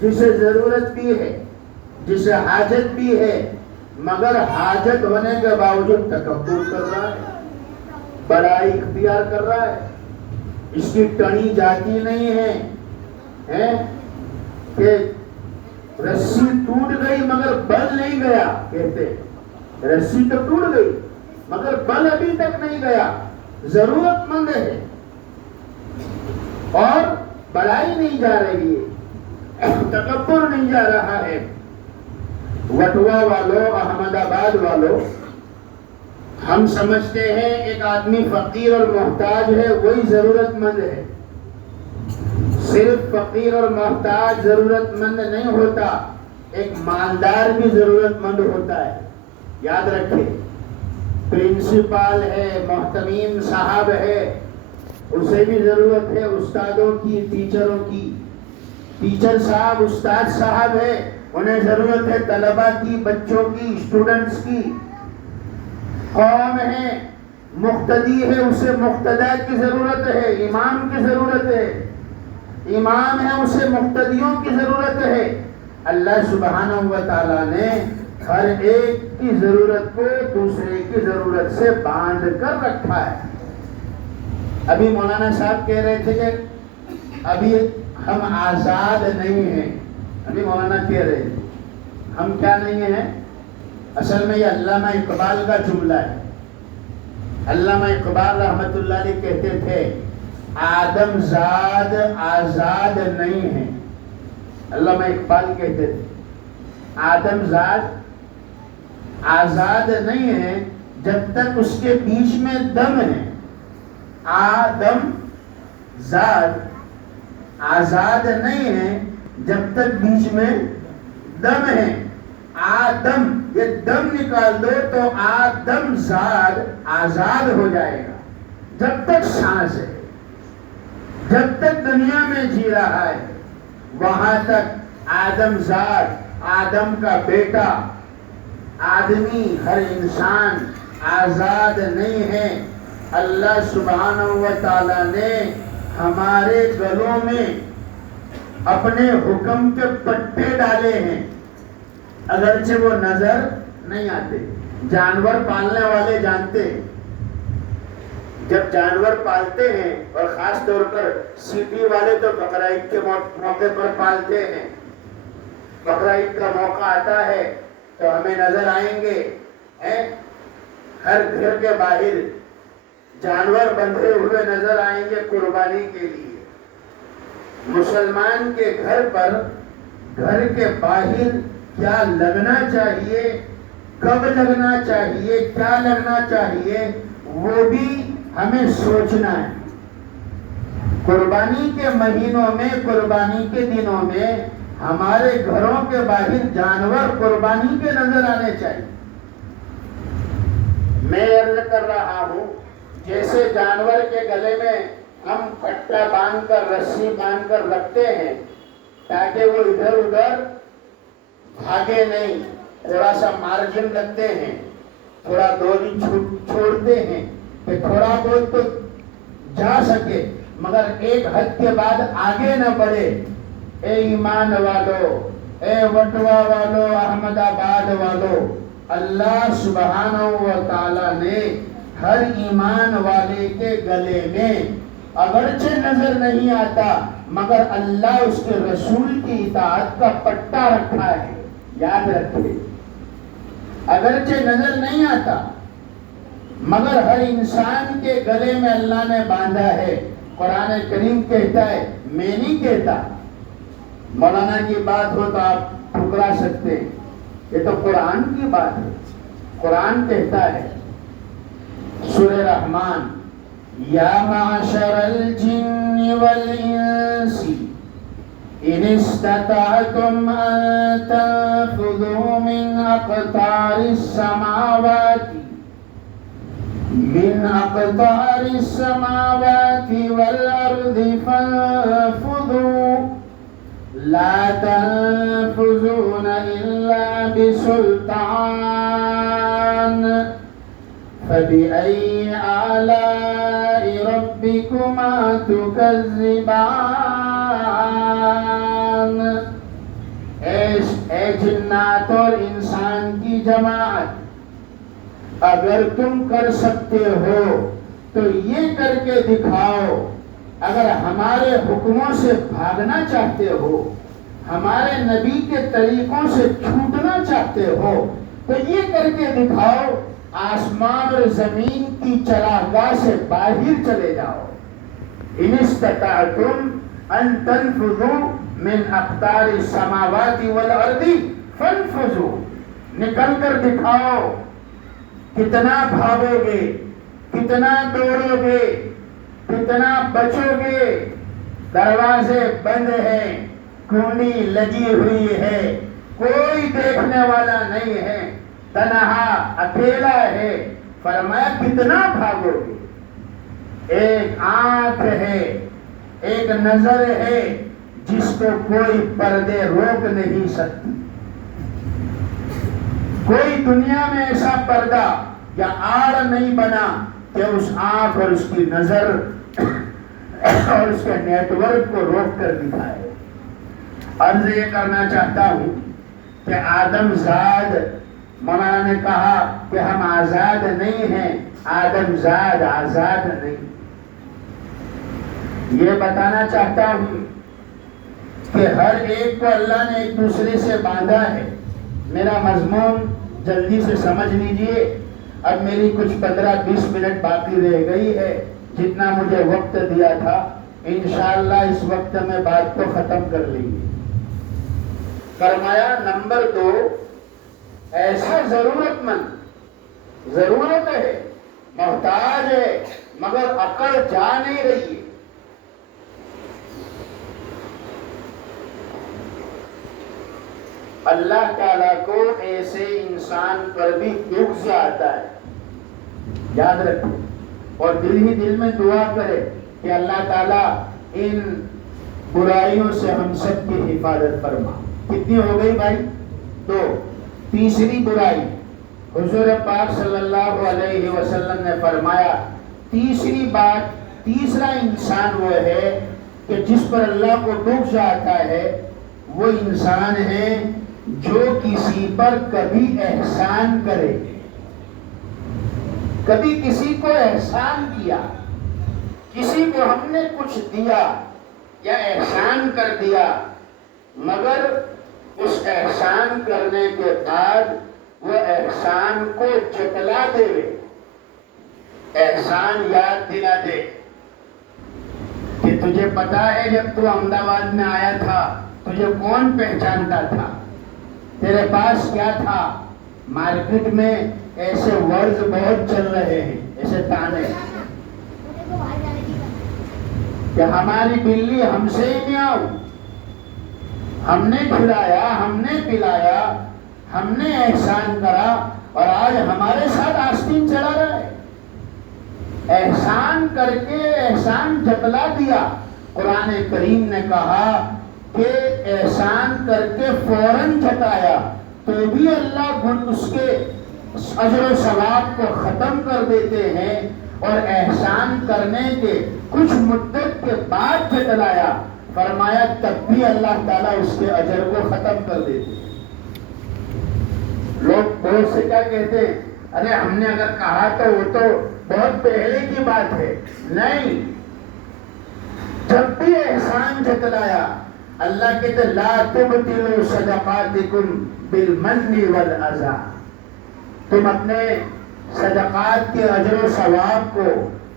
جسے ضرورت بھی ہے، جسے حاجت بھی ہے، مگر حاجت ہونے کے باوجود تکبر کر رہا ہے، بڑائی اختیار کر رہا ہے، اس کی ٹنی جاتی نہیں ہے کہ رسی ٹوٹ گئی مگر بل نہیں گیا، کہتے رسی تو ٹوٹ گئی مگر بل ابھی تک نہیں گیا، ضرورت مند ہے اور بڑائی نہیں جا رہی ہے، تکبر نہیں جا رہا ہے۔ وٹوا والوں، احمد آباد والوں، ہم سمجھتے ہیں ایک آدمی فقیر اور محتاج ہے وہی ضرورت مند ہے۔ صرف فقیر اور محتاج ضرورت مند نہیں ہوتا، ایک مالدار بھی ضرورت مند ہوتا ہے، یاد رکھیں۔ پرنسپل ہے، محتمین صاحب ہے، اسے بھی ضرورت ہے استادوں کی، ٹیچروں کی۔ ٹیچر صاحب، استاد صاحب ہے، انہیں ضرورت ہے طلبہ کی، بچوں کی، اسٹوڈنٹس کی۔ قوم ہے، مقتدی ہے، اسے مقتدیٰ کی ضرورت ہے، امام کی ضرورت ہے۔ امام ہے، اسے مقتدیوں کی ضرورت ہے۔ اللہ سبحانہ و تعالیٰ نے ہر ایک کی ضرورت کو دوسرے کی ضرورت سے باندھ کر رکھا ہے۔ ابھی مولانا صاحب کہہ رہے تھے کہ ابھی ہم آزاد نہیں ہیں، ابھی مولانا کہہ رہے تھے ہم کیا نہیں ہیں؟ اصل میں یہ علامہ اقبال کا جملہ ہے۔ علامہ اقبال رحمت اللہ علیہ کہتے تھے آدم زاد آزاد نہیں ہے۔ علامہ اقبال کہتے تھے آدم زاد آزاد نہیں ہے جب تک اس کے بیچ میں دم ہے۔ آدم زاد آزاد نہیں ہے جب تک بیچ میں دم ہے۔ آدم، یہ دم نکال دو تو آدم زاد آزاد ہو جائے گا۔ جب تک سانس ہے، جب تک دنیا میں جی رہا ہے، وہاں تک آدم زاد، آدم کا بیٹا، آدمی، ہر انسان آزاد نہیں ہے۔ اللہ سبحانہ و تعالیٰ نے ہمارے گلوں میں اپنے حکم کے پٹے ڈالے ہیں، اگرچہ وہ نظر نہیں آتے۔ جانور پالنے والے جانتے ہیں، جب جانور پالتے ہیں اور خاص طور پر سٹی والے تو بقرعید کے موقع پر پالتے ہیں، بقرعید کا موقع آتا ہے تو ہمیں نظر آئیں گے ہر گھر کے باہر جانور بندھے ہوئے نظر آئیں گے قربانی کے لیے۔ مسلمان کے گھر پر، گھر کے باہر کیا لگنا چاہیے، کب لگنا چاہیے، کیا لگنا چاہیے، وہ بھی ہمیں سوچنا ہے۔ قربانی کے مہینوں میں، قربانی کے دنوں میں ہمارے گھروں کے باہر جانور قربانی کے نظر آنے چاہیے۔ میں عرض کر رہا ہوں جیسے جانور کے گلے میں ہم پٹا باندھ کر، رسی باندھ کر رکھتے ہیں تاکہ وہ ادھر ادھر بھاگے نہیں، تھوڑا سا مارجن رکھتے ہیں، تھوڑا دوری چھوڑتے ہیں کہ تھوڑا بہت تو جا سکے مگر ایک حد کے بعد آگے نہ بڑھے۔ اے ایمان والو، اے وٹوا والو، احمد آباد والو، اللہ سبحانہ و تعالیٰ نے ہر ایمان والے کے گلے میں اگرچہ نظر نہیں آتا مگر اللہ اس کے رسول کی اطاعت کا پٹا رکھا ہے، یاد رکھیں۔ اگرچہ نظر نہیں آتا مگر ہر انسان کے گلے میں اللہ نے باندھا ہے۔ قرآن کریم کہتا ہے، میں نہیں کہتا، مولانا کی بات ہو تو آپ ٹھکرا سکتے ہیں، یہ تو قرآن کی بات ہے۔ قرآن کہتا ہے سورہ رحمان، یا معشر الجن والانس ان استطعتم ان تنفذوا من اقطار السماوات من أقطار السماوات والأرض فانفذوا لا تنفذون إلا بسلطان فبأي آلاء ربكما تكذبان. اے جنات اور انسان کی جماعت، اگر تم کر سکتے ہو تو یہ کر کے دکھاؤ. اگر ہمارے حکموں سے بھاگنا چاہتے ہو، ہمارے نبی کے طریقوں سے چھوٹنا چاہتے ہو تو یہ کر کے دکھاؤ. آسمان اور زمین کی چراگاہ سے باہر چلے جاؤ. ان استطعتم ان تنفذوا من اقطار السماوات والارض فانفذوا. نکل کر دکھاؤ. کتنا بھاگو گے، کتنا دوڑو گے، کتنا بچو گے. دروازے بند ہیں، کنڈی لگی ہوئی ہے، کوئی دیکھنے والا نہیں ہے، تنہا اکیلا ہے. فرمایا کتنا بھاگو گے. ایک آنکھ ہے، ایک نظر ہے جس کو کوئی پردے روک نہیں سکتی. کوئی دنیا میں ایسا پردہ یا آڑ نہیں بنا کہ اس آنکھ اور اس کی نظر اور اس کے نیٹ ورک کو روک کر دکھائے. عرض یہ کرنا چاہتا ہوں کہ آدم زاد، مولانا نے کہا کہ ہم آزاد نہیں ہیں، آدم زاد آزاد نہیں. یہ بتانا چاہتا ہوں کہ ہر ایک کو اللہ نے ایک دوسرے سے باندھا ہے. میرا مضمون جلدی سے سمجھ لیجئے. اب میری کچھ 15-20 منٹ باقی رہ گئی ہے. جتنا مجھے وقت دیا تھا انشاءاللہ اس وقت میں بات کو ختم کر لیں گے. فرمایا نمبر 2، ایسا ضرورت مند، ضرورت ہے، محتاج ہے، مگر عقل جا نہیں رہی ہے. اللہ تعالیٰ کو ایسے انسان پر بھی دکھ سے آتا ہے. یاد رکھیں اور دل ہی دل میں دعا کرے کہ اللہ تعالیٰ ان برائیوں سے ہم سب کی حفاظت فرما. کتنی ہو گئی بھائی؟ 2. تیسری برائی، حضور پاک صلی اللہ علیہ وسلم نے فرمایا تیسری بات، تیسرا انسان وہ ہے کہ جس پر اللہ کو دکھ آتا ہے، وہ انسان ہے جو کسی پر کبھی احسان کرے. کبھی کسی کو احسان کیا، کسی کو ہم نے کچھ دیا یا احسان کر دیا، مگر اس احسان کرنے کے بعد وہ احسان کو جتلا دے، احسان یاد دلا دے کہ تجھے پتا ہے جب تو احمد آباد میں آیا تھا تجھے کون پہچانتا تھا، تیرے پاس کیا تھا. مارکیٹ میں ایسے ورڈز بہت چل رہے ہیں، ایسے تانے کہ ہماری بلی ہم سے ہی میاؤں. ہم نے کھلایا، ہم نے پلایا، ہم نے احسان کرا اور آج ہمارے ساتھ آستین چلا رہا ہے. احسان کر کے احسان جتلا دیا. قرآن کریم نے کہا کہ احسان کر کے فوراً جتایا تو بھی اللہ اس کے اجر و ثواب کو ختم کر دیتے ہیں، اور احسان کرنے کے کچھ مدت کے بعد جتلایا فرمایا تب بھی اللہ تعالیٰ اس کے اجر کو ختم کر دیتے ہیں. لوگ بہت سے کیا کہتے ہیں، ارے ہم نے اگر کہا تو وہ تو بہت پہلے کی بات ہے. نہیں، جب بھی احسان جتلایا اللہ کہتے لا تبطلوا صدقاتکم بالمن والاذى. تم اپنے صدقات کے اجر و ثواب کو،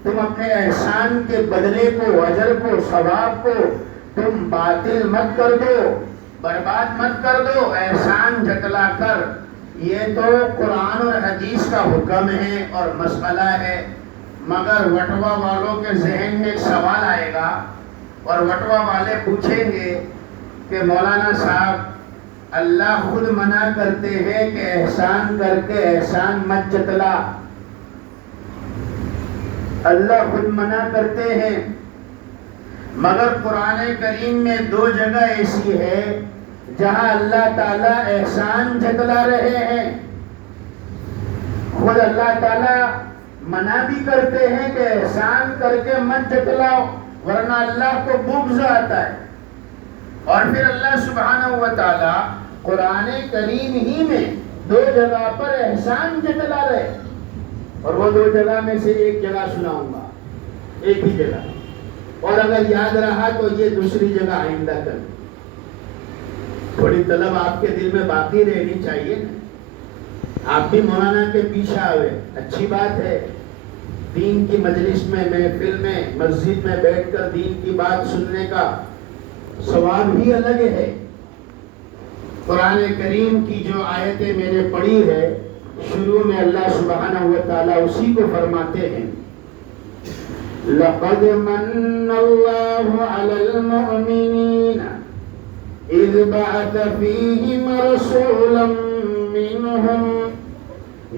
تم اپنے احسان کے بدلے کو، اجر کو، ثواب کو تم باطل مت کر دو، برباد مت کر دو احسان جتلا کر. یہ تو قرآن اور حدیث کا حکم ہے اور مسئلہ ہے. مگر وٹوا والوں کے ذہن میں ایک سوال آئے گا اور وٹوا والے پوچھیں گے کہ مولانا صاحب اللہ خود منع کرتے ہیں کہ احسان کر کے احسان مت جتلا. اللہ خود منع کرتے ہیں، مگر قرآن کریم میں 2 جگہ ایسی ہے جہاں اللہ تعالیٰ احسان جتلا رہے ہیں۔ خود اللہ تعالیٰ منع بھی کرتے ہیں کہ احسان کر کے مت جتلاؤ ورنہ اللہ کو بغض آتا ہے، اور پھر اللہ سبحانہ و تعالیٰ قرآن کریم ہی میں 2 جگہ پر احسان جتلا رہے، اور وہ 2 جگہ میں سے ایک جگہ سناؤں گا، ایک ہی جگہ، اور اگر یاد رہا تو یہ دوسری جگہ آئندہ کر، تھوڑی طلب آپ کے دل میں باقی رہنی چاہیے نا۔ آپ بھی مولانا کے پیچھے آئے، اچھی بات ہے، دین کی مجلس میں، محفل میں، مسجد میں بیٹھ کر دین کی بات سننے کا ثواب ہی الگ ہے۔ قرآن کریم کی جو آیتیں میں نے پڑھی ہے، شروع میں اللہ سبحانہ و تعالیٰ اسی کو فرماتے ہیں، لَقَدْ مَنَّ اللَّهُ عَلَى الْمُؤْمِنِينَ إِذْ بَعَثَ فِيهِمْ رَسُولًا مِّنْهُمْ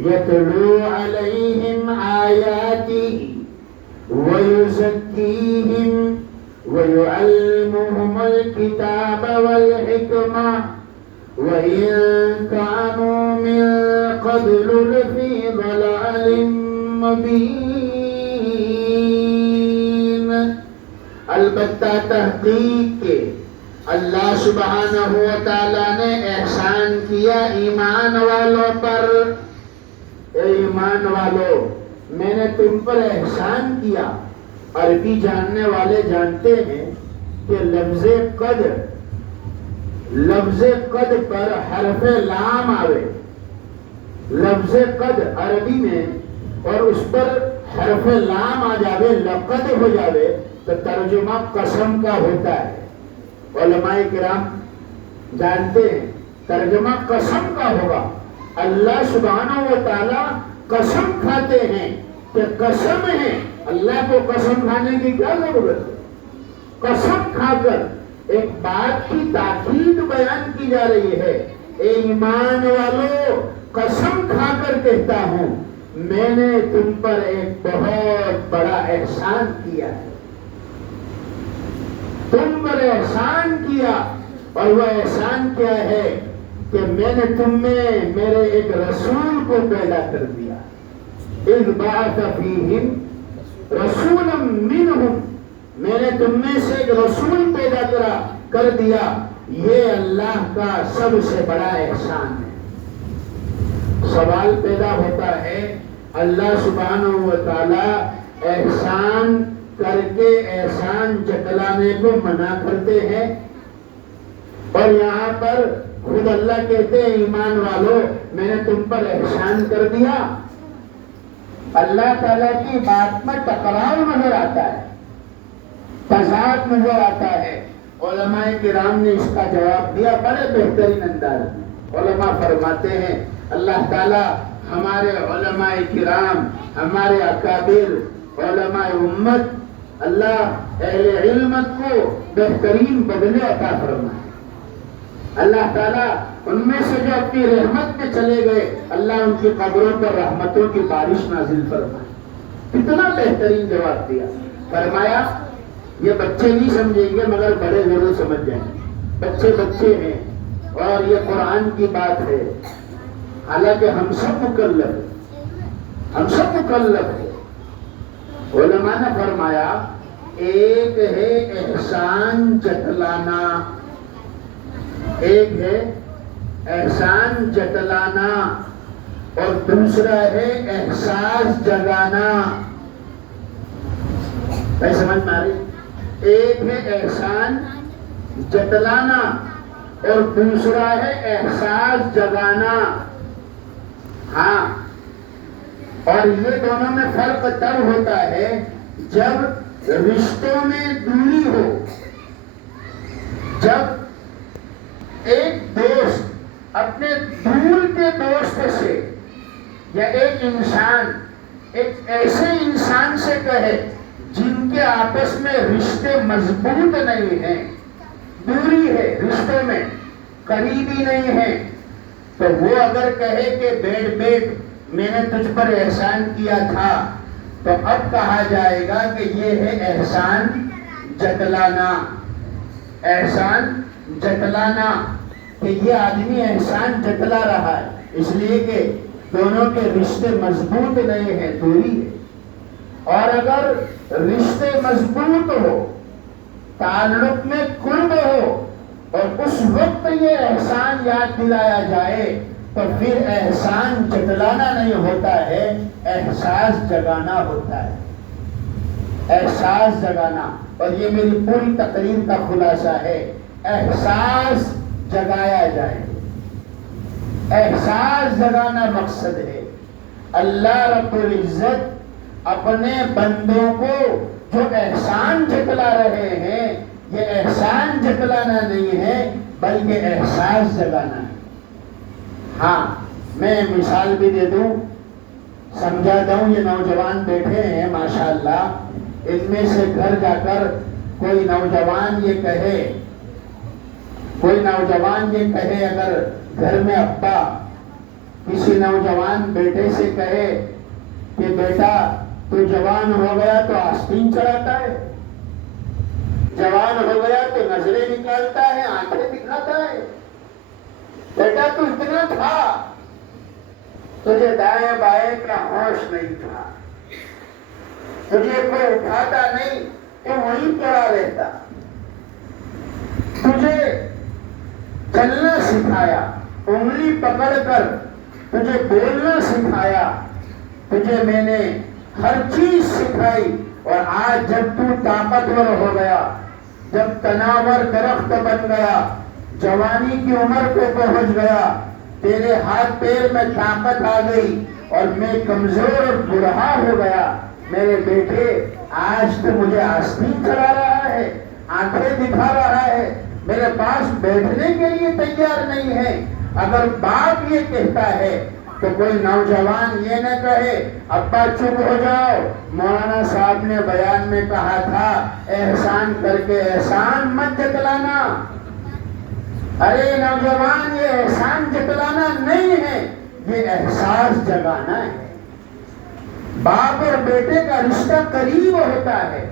يَتْلُو عَلَيْهِمْ آيَاتِهِ وَيُزَكِّيهِمْ وَيُعَلِّمُهُمُ الْكِتَابَ وَالْحِكْمَةَ وَإِن كَانُوا مِن قَبْلُ لَفِي ضَلَالٍ مُّبِينٍ۔ البتہ تحقیق کے اللہ سبحانہ و تعالیٰ نے احسان کیا ایمان والوں پر۔ اے ایمان والو، میں نے تم پر احسان کیا۔ عربی جاننے والے جانتے ہیں کہ لفظ قد پر حرف لام آوے، لفظ قد عربی میں اور اس پر حرف لام آ جاوے، لقد ہو جاوے تو ترجمہ قسم کا ہوتا ہے۔ علماء کرام جانتے ہیں ترجمہ قسم کا ہوگا۔ اللہ سبحانہ و تعالیٰ قسم کھاتے ہیں کہ قسم ہے، اللہ کو قسم کھانے کی کیا ضرورت ہے؟ قسم کھا کر ایک بات کی تاکید بیان کی جا رہی ہے، اے ایمان والو، قسم کھا کر کہتا ہوں میں نے تم پر ایک بہت بڑا احسان کیا ہے، تم پر احسان کیا، اور وہ احسان کیا ہے کہ میں نے تم میں میرے ایک رسول کو پیدا کر دیا۔ اذ بعث فیہم رسولا منہم، میں نے تم میں سے ایک رسول پیدا کر دیا، یہ اللہ کا سب سے بڑا احسان ہے۔ سوال پیدا ہوتا ہے، اللہ سبحانہ و تعالی احسان کر کے احسان جتلانے کو منع کرتے ہیں، اور یہاں پر خود اللہ کہتے ہیں ایمان والو میں نے تم پر احسان کر دیا۔ اللہ تعالیٰ کی بات میں ٹکراؤ نظر آتا ہے، تضاد نظر آتا ہے۔ علماء کرام نے اس کا جواب دیا بڑے بہترین انداز میں۔ علماء فرماتے ہیں اللہ تعالیٰ ہمارے علماء کرام، ہمارے اکابر علماء امت، اللہ اہل علمت کو بہترین بدلے عطا فرمائے۔ اللہ تعالیٰ ان میں سے جو اپنی رحمت میں چلے گئے، اللہ ان کی قبروں پر رحمتوں کی بارش نازل فرمائے۔ کتنا بہترین جواب دیا۔ فرمایا یہ بچے نہیں سمجھیں گے مگر بڑے ضرور سمجھ جائیں گے، بچے بچے ہیں اور یہ قرآن کی بات ہے، حالانکہ ہم سب مکلف ہیں، ہم سب مکلف ہیں۔ علماء نے فرمایا ایک ہے احسان جتلانا، ایک ہے احسان جتلانا اور دوسرا ہے احساس جگانا۔ بھائی سمجھ میں آ رہی؟ ایک ہے احسان جتلانا اور دوسرا ہے احساس جگانا۔ ہاں، اور یہ دونوں میں فرق تب ہوتا ہے جب رشتوں میں دوری ہو، جب ایک دوست اپنے دور کے دوست سے یا ایک انسان ایک ایسے انسان سے کہے جن کے آپس میں رشتے مضبوط نہیں ہیں، دوری ہے رشتوں میں، قریبی نہیں ہے، تو وہ اگر کہے کہ بیٹھ میں نے تجھ پر احسان کیا تھا، تو اب کہا جائے گا کہ یہ ہے احسان جتلانا. احسان جتلانا کہ یہ آدمی احسان جتلا رہا ہے، اس لیے کہ دونوں کے رشتے مضبوط نہیں ہیں، دوری ہے. اور اگر رشتے مضبوط ہو، تعلق میں قرب ہو، اور اس وقت یہ احسان یاد دلایا جائے تو پھر احسان جتلانا نہیں ہوتا ہے، احساس جگانا ہوتا ہے. احساس جگانا. اور یہ میری پوری تقریر کا خلاصہ ہے، احساس جگایا جائے. احساس جگانا مقصد ہے. اللہ رب العزت اپنے بندوں کو جو احسان جتلا رہے ہیں، یہ احسان جتلانا نہیں ہے بلکہ احساس جگانا ہے. ہاں، میں مثال بھی دے دوں، سمجھا دوں. یہ نوجوان بیٹھے ہیں ماشاءاللہ، ان میں سے گھر جا کر کوئی نوجوان یہ کہے اگر گھر میں ابا کسی نوجوان بیٹے سے کہے کہ بیٹا تو جوان ہو گیا تو آستین چڑھاتا ہے، جوان ہو گیا تو نظریں نکالتا ہے، آنکھیں دکھاتا ہے. بیٹا تو اتنا تھا، تجھے دائیں بائیں کا ہوش نہیں تھا، تجھے کوئی اٹھاتا نہیں، تو وہیں پڑا رہتا. تجھے چلنا سکھایا، انگلی پکڑ کر تجھے بولنا سکھایا، تجھے میں نے ہر چیز سکھائی. اور آج جب تو طاقتور ہو گیا، جب تناور درخت بن گیا، جوانی کی عمر کو پہنچ گیا، تیرے ہاتھ پیر میں طاقت آ گئی اور میں کمزور اور بوڑھا ہو گیا، میرے بیٹے آج تو مجھے آستین چڑھا رہا ہے، آنکھیں دکھا رہا ہے، میرے پاس بیٹھنے کے لیے تیار نہیں ہے. اگر باپ یہ کہتا ہے تو کوئی نوجوان یہ نہ کہے ابا چپ ہو جاؤ، مولانا صاحب نے بیان میں کہا تھا احسان کر کے احسان مت جتلانا. ارے نوجوان، یہ احسان جتلانا نہیں ہے، یہ احساس جگانا ہے. باپ اور بیٹے کا رشتہ قریب ہوتا ہے.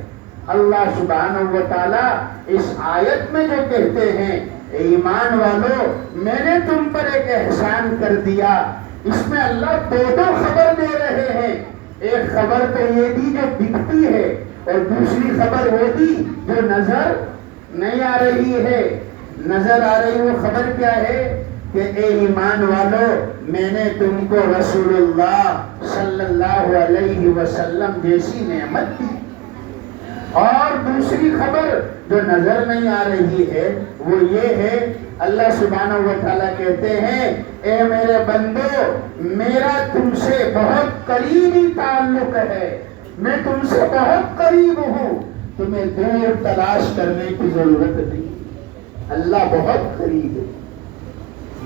اللہ سبحانہ و تعالیٰ اس آیت میں جو کہتے ہیں ایمان والو میں نے تم پر ایک احسان کر دیا، اس میں اللہ دو خبر دے رہے ہیں. ایک خبر تو یہ دی جو دکھتی ہے، اور دوسری خبر وہ دی جو نظر نہیں آ رہی ہے. نظر آ رہی وہ خبر کیا ہے کہ اے ایمان والو میں نے تم کو رسول اللہ صلی اللہ علیہ وسلم جیسی نعمت دی. اور دوسری خبر جو نظر نہیں آ رہی ہے وہ یہ ہے، اللہ سبحانہ و تعالیٰ کہتے ہیں اے میرے بندو میرا تم سے بہت قریبی تعلق ہے، میں تم سے بہت قریب ہوں، تمہیں دور تلاش کرنے کی ضرورت نہیں. اللہ بہت قریب ہے،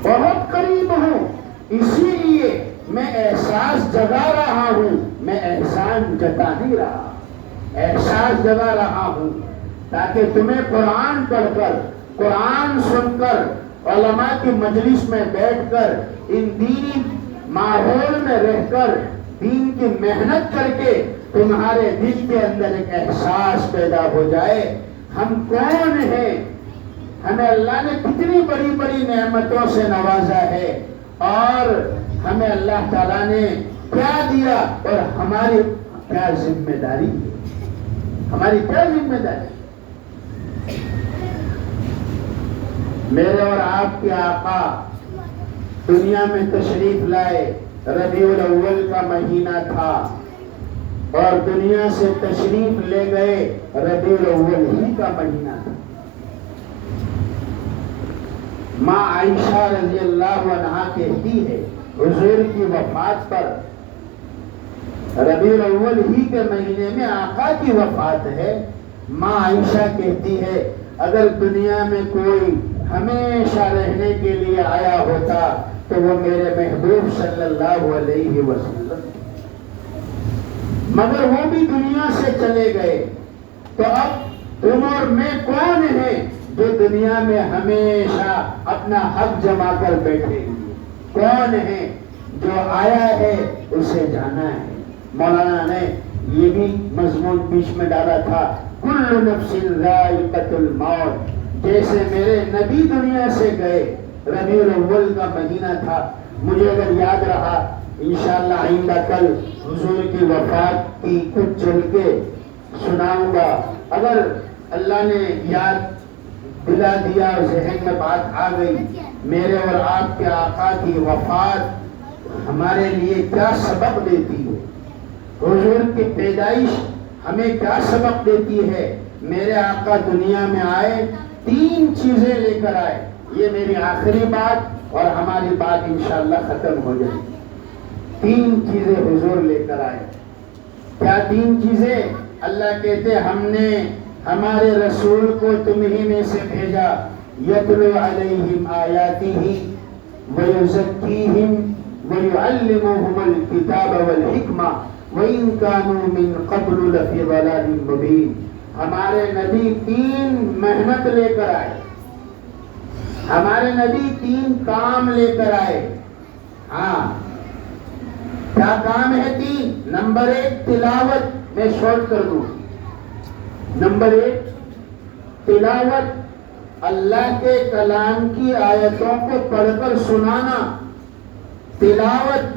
بہت قریب ہوں، اسی لیے میں احساس جگا رہا ہوں، میں احسان جتا نہیں رہا، احساس جگا رہا ہوں تاکہ تمہیں قرآن پڑھ کر، قرآن سن کر، علماء کی مجلس میں بیٹھ کر، ان دینی ماحول میں رہ کر، دین کی محنت کر کے تمہارے دل کے اندر ایک احساس پیدا ہو جائے ہم کون ہیں، ہمیں اللہ نے کتنی بڑی بڑی نعمتوں سے نوازا ہے، اور ہمیں اللہ تعالیٰ نے کیا دیا، اور ہماری کیا ذمہ داری ہے، ہماری کیا ذمہ داری. میرے اور آپ کے آقا دنیا میں تشریف لائے، ربیع الاول کا مہینہ تھا، اور دنیا سے تشریف لے گئے ربیع الاول ہی کا مہینہ تھا. ماں عائشہ رضی اللہ عنہا کہتی ہے حضور کی وفات پر، ربیع الاول ہی کے مہینے میں آقا کی وفات ہے، ماں عائشہ کہتی ہے اگر دنیا میں کوئی ہمیشہ رہنے کے لیے آیا ہوتا تو وہ میرے محبوب صلی اللہ علیہ وسلم، مگر وہ بھی دنیا سے چلے گئے. تو اب تم اور میں کون ہیں جو دنیا میں ہمیشہ اپنا حق جما کر بیٹھے ہوئے؟ کون ہے جو آیا ہے اسے جانا ہے. مولانا نے یہ بھی مضمون بیچ میں ڈالا تھا، کل نفس ذائقۃ الموت، جیسے میرے نبی دنیا سے گئے، ربیع الاول کا مہینہ تھا، مجھے اگر یاد رہا انشاءاللہ آئندہ کل حضور کی وفات کی کچھ چل کے سناؤں گا، اگر اللہ نے یاد دلا دیا اور ذہن میں بات آ گئی، میرے اور آپ کے آقا کی وفات ہمارے لیے کیا سبق دیتی ہے، حضور کی پیدائش ہمیں کیا سبق دیتی ہے۔ میرے آقا دنیا میں آئے، 3 چیزیں لے کر آئے، یہ میری آخری بات اور ہماری بات انشاءاللہ ختم ہو جائے گی۔ 3 چیزیں حضور لے کر آئے، کیا 3 چیزیں؟ اللہ کہتے ہم نے ہمارے رسول کو تمہیں میں سے بھیجا، یتلو علیہم آیاتہ ویزکیہم ویعلمہم الکتاب والحکمہ وَإِن كَانُوا مِن قَبْلُ لَفِي ضَلَالٍ مُبِينٍ۔ ہمارے نبی 3 محنت لے کر آئے، ہمارے نبی 3 کام لے کر آئے۔ ہاں، کیا کام ہے 3؟ نمبر 1 تلاوت، میں شارٹ کر دوں، نمبر 1 تلاوت، اللہ کے کلام کی آیتوں کو پڑھ کر سنانا، تلاوت۔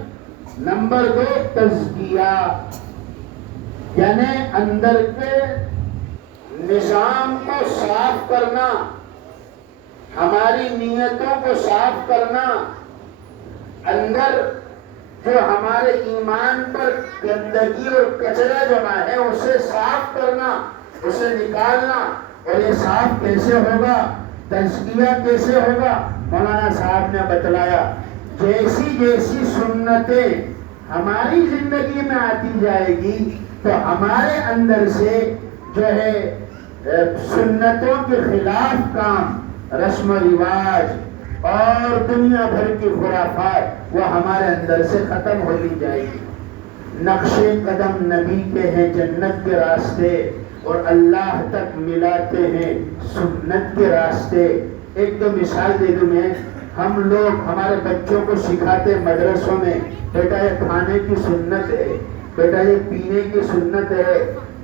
نمبر 2 تزکیہ، یعنی اندر کے نظام کو صاف کرنا، ہماری نیتوں کو صاف کرنا، اندر جو ہمارے ایمان پر گندگی اور کچرا جمع ہے اسے صاف کرنا، اسے نکالنا۔ اور یہ صاف کیسے ہوگا، تزکیہ کیسے ہوگا؟ مولانا صاحب نے بتلایا، جیسی جیسی سنتیں ہماری زندگی میں آتی جائے گی تو ہمارے اندر سے جو ہے سنتوں کے خلاف کام، رسم و رواج اور دنیا بھر کی خرافات وہ ہمارے اندر سے ختم ہوتی جائے گی۔ نقش قدم نبی کے ہیں جنت کے راستے اور اللہ تک ملاتے ہیں سنت کے راستے۔ ایک دو مثال دے دوں میں، ہم لوگ ہمارے بچوں کو سکھاتے مدرسوں میں، بیٹا یہ کھانے کی سنت ہے، بیٹا یہ پینے کی سنت ہے،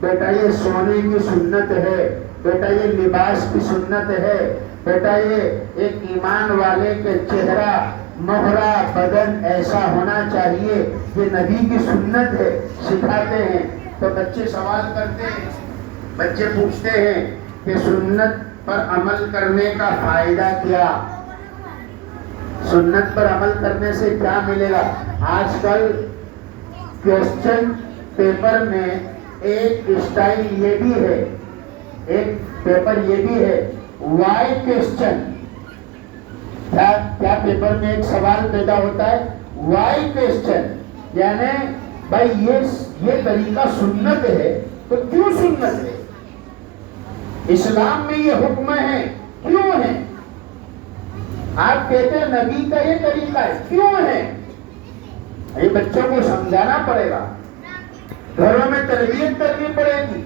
بیٹا یہ سونے کی سنت ہے، بیٹا یہ لباس کی سنت ہے، بیٹا یہ ایک ایمان والے کے چہرہ مہرہ بدن ایسا ہونا چاہیے، یہ نبی کی سنت ہے، سکھاتے ہیں۔ تو بچے سوال کرتے ہیں، بچے پوچھتے ہیں کہ سنت پر عمل کرنے کا فائدہ کیا، سنت پر عمل کرنے سے کیا ملے گا؟ آج کل کوسچن پیپر میں ایک اسٹائل یہ بھی ہے، ایک پیپر یہ بھی ہے، وائی کوسچن۔ کیا پیپر میں ایک سوال پیدا ہوتا ہے، وائی کوسچن، یعنی بھائی یہ طریقہ سنت ہے تو کیوں سنت ہے؟ اسلام میں یہ حکم ہے، کیوں ہے؟ آپ کہتے ہیں نبی کا یہ طریقہ ہے، کیوں ہے؟ یہ بچوں کو سمجھانا پڑے گا، گھروں میں تربیت کرنی پڑے گی،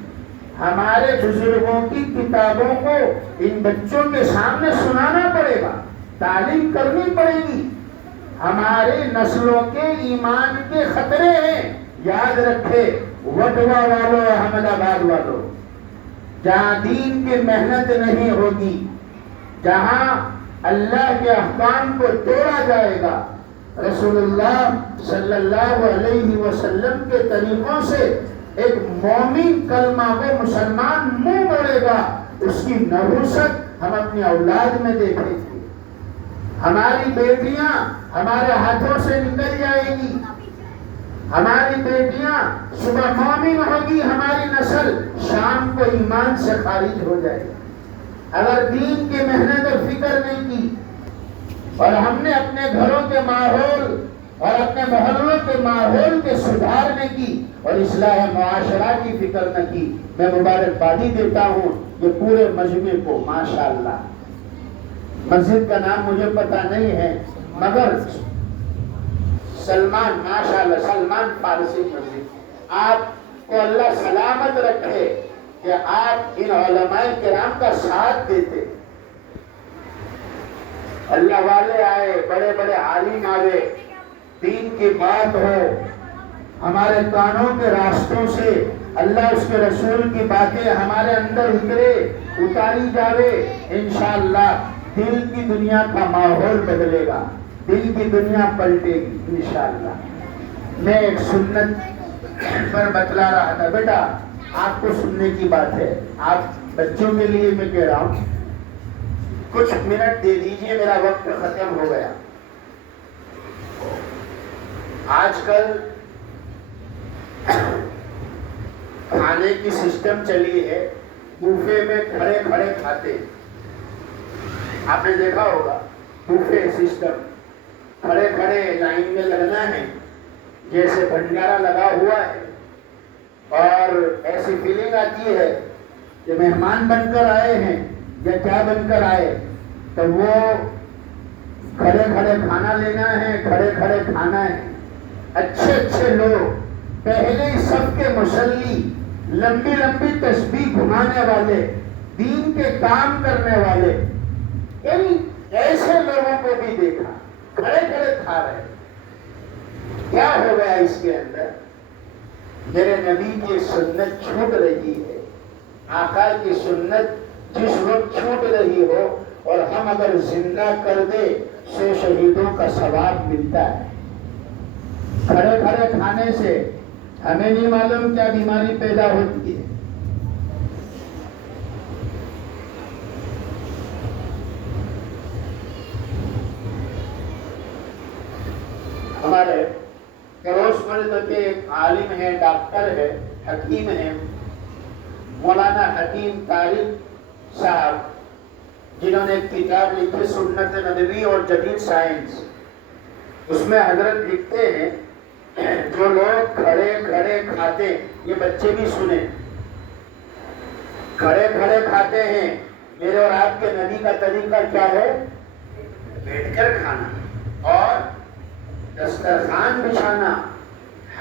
ہمارے بزرگوں کی کتابوں کو ان بچوں کے سامنے سنانا پڑے گا، تعلیم کرنی پڑے گی۔ ہمارے نسلوں کے ایمان کے خطرے ہیں، یاد رکھے وٹوا والوں، احمد آباد والوں، جہاں دین کی محنت نہیں ہوگی، جہاں اللہ کے احکام کو توڑا جائے گا، رسول اللہ صلی اللہ علیہ وسلم کے طریقوں سے ایک مومن کلمہ کو مسلمان منہ موڑے گا، اس کی نحوست ہم اپنی اولاد میں دیکھیں گے۔ ہماری بیٹیاں ہمارے ہاتھوں سے نکل جائے گی، ہماری بیٹیاں صبح مومن ہوگی، ہماری نسل شام کو ایمان سے خارج ہو جائے گی۔ اگر دین کی محنت اور فکر نہیں کی اور ہم نے اپنے گھروں کے ماحول اور اپنے محلوں کے ماحول کے سدھارنے کی اور اصلاح معاشرہ کی فکر نہ کی، میں مبارکبادی دیتا ہوں یہ پورے مجمع کو، ماشاءاللہ۔ مسجد کا نام مجھے پتہ نہیں ہے مگر سلمان، ماشاءاللہ سلمان فارسی مسجد، آپ کو اللہ سلامت رکھے کہ آپ ان علماء کرام کا ساتھ دیتے۔ اللہ والے آئے، بڑے بڑے عالم آئے، دین کی بات ہو، ہمارے کانوں کے راستوں سے اللہ اس کے رسول کی باتیں ہمارے اندر اتاری جاوے، انشاءاللہ دل کی دنیا کا ماحول بدلے گا، دل کی دنیا پلٹے گی انشاءاللہ۔ میں ایک سنت پر بتلا رہا تھا، بیٹا آپ کو سننے کی بات ہے، آپ بچوں کے لیے میں کہہ رہا ہوں، کچھ منٹ دے دیجئے، میرا وقت ختم ہو گیا۔ آج کل کھانے کی سسٹم چلی ہے، بوفے میں کھڑے کھڑے کھاتے، آپ نے دیکھا ہوگا بوفے سسٹم، کھڑے کھڑے لائن میں لگنا ہے، جیسے بھنڈارا لگا ہوا ہے، اور ایسی فیلنگ آتی ہے کہ مہمان بن کر آئے ہیں یا کیا بن کر آئے، تو وہ کھڑے کھڑے کھانا لینا ہے، کھڑے کھڑے کھانا ہے۔ اچھے اچھے لوگ، پہلے سب کے مصلی، لمبی لمبی تسبیح گھمانے والے، دین کے کام کرنے والے، ایسے لوگوں کو بھی دیکھا کھڑے کھڑے کھا رہے۔ کیا ہو گیا اس کے اندر؟ میرے نبی کی سنت چھوٹ رہی ہے۔ آقا کی سنت جس وقت چھوٹ رہی ہو اور ہم اگر زندہ کر دے، 100 شہیدوں کا ثواب ملتا ہے۔ کھڑے کھڑے کھانے سے ہمیں نہیں معلوم کیا بیماری پیدا ہوتی ہے۔ ہمارے کروس ملک کے ایک عالم ہیں، ڈاکٹر ہے، حکیم ہیں، مولانا حکیم طارق صاحب، جنہوں نے ایک کتاب لکھی سنت نبوی اور جدید سائنس۔ اس میں حضرت لکھتے ہیں جو لوگ کھڑے کھڑے کھاتے، یہ بچے بھی سنیں، کھڑے کھڑے کھاتے ہیں، میرے اور آپ کے نبی کا طریقہ کیا ہے؟ بیٹھ کر کھانا اور دسترخوان بچھانا،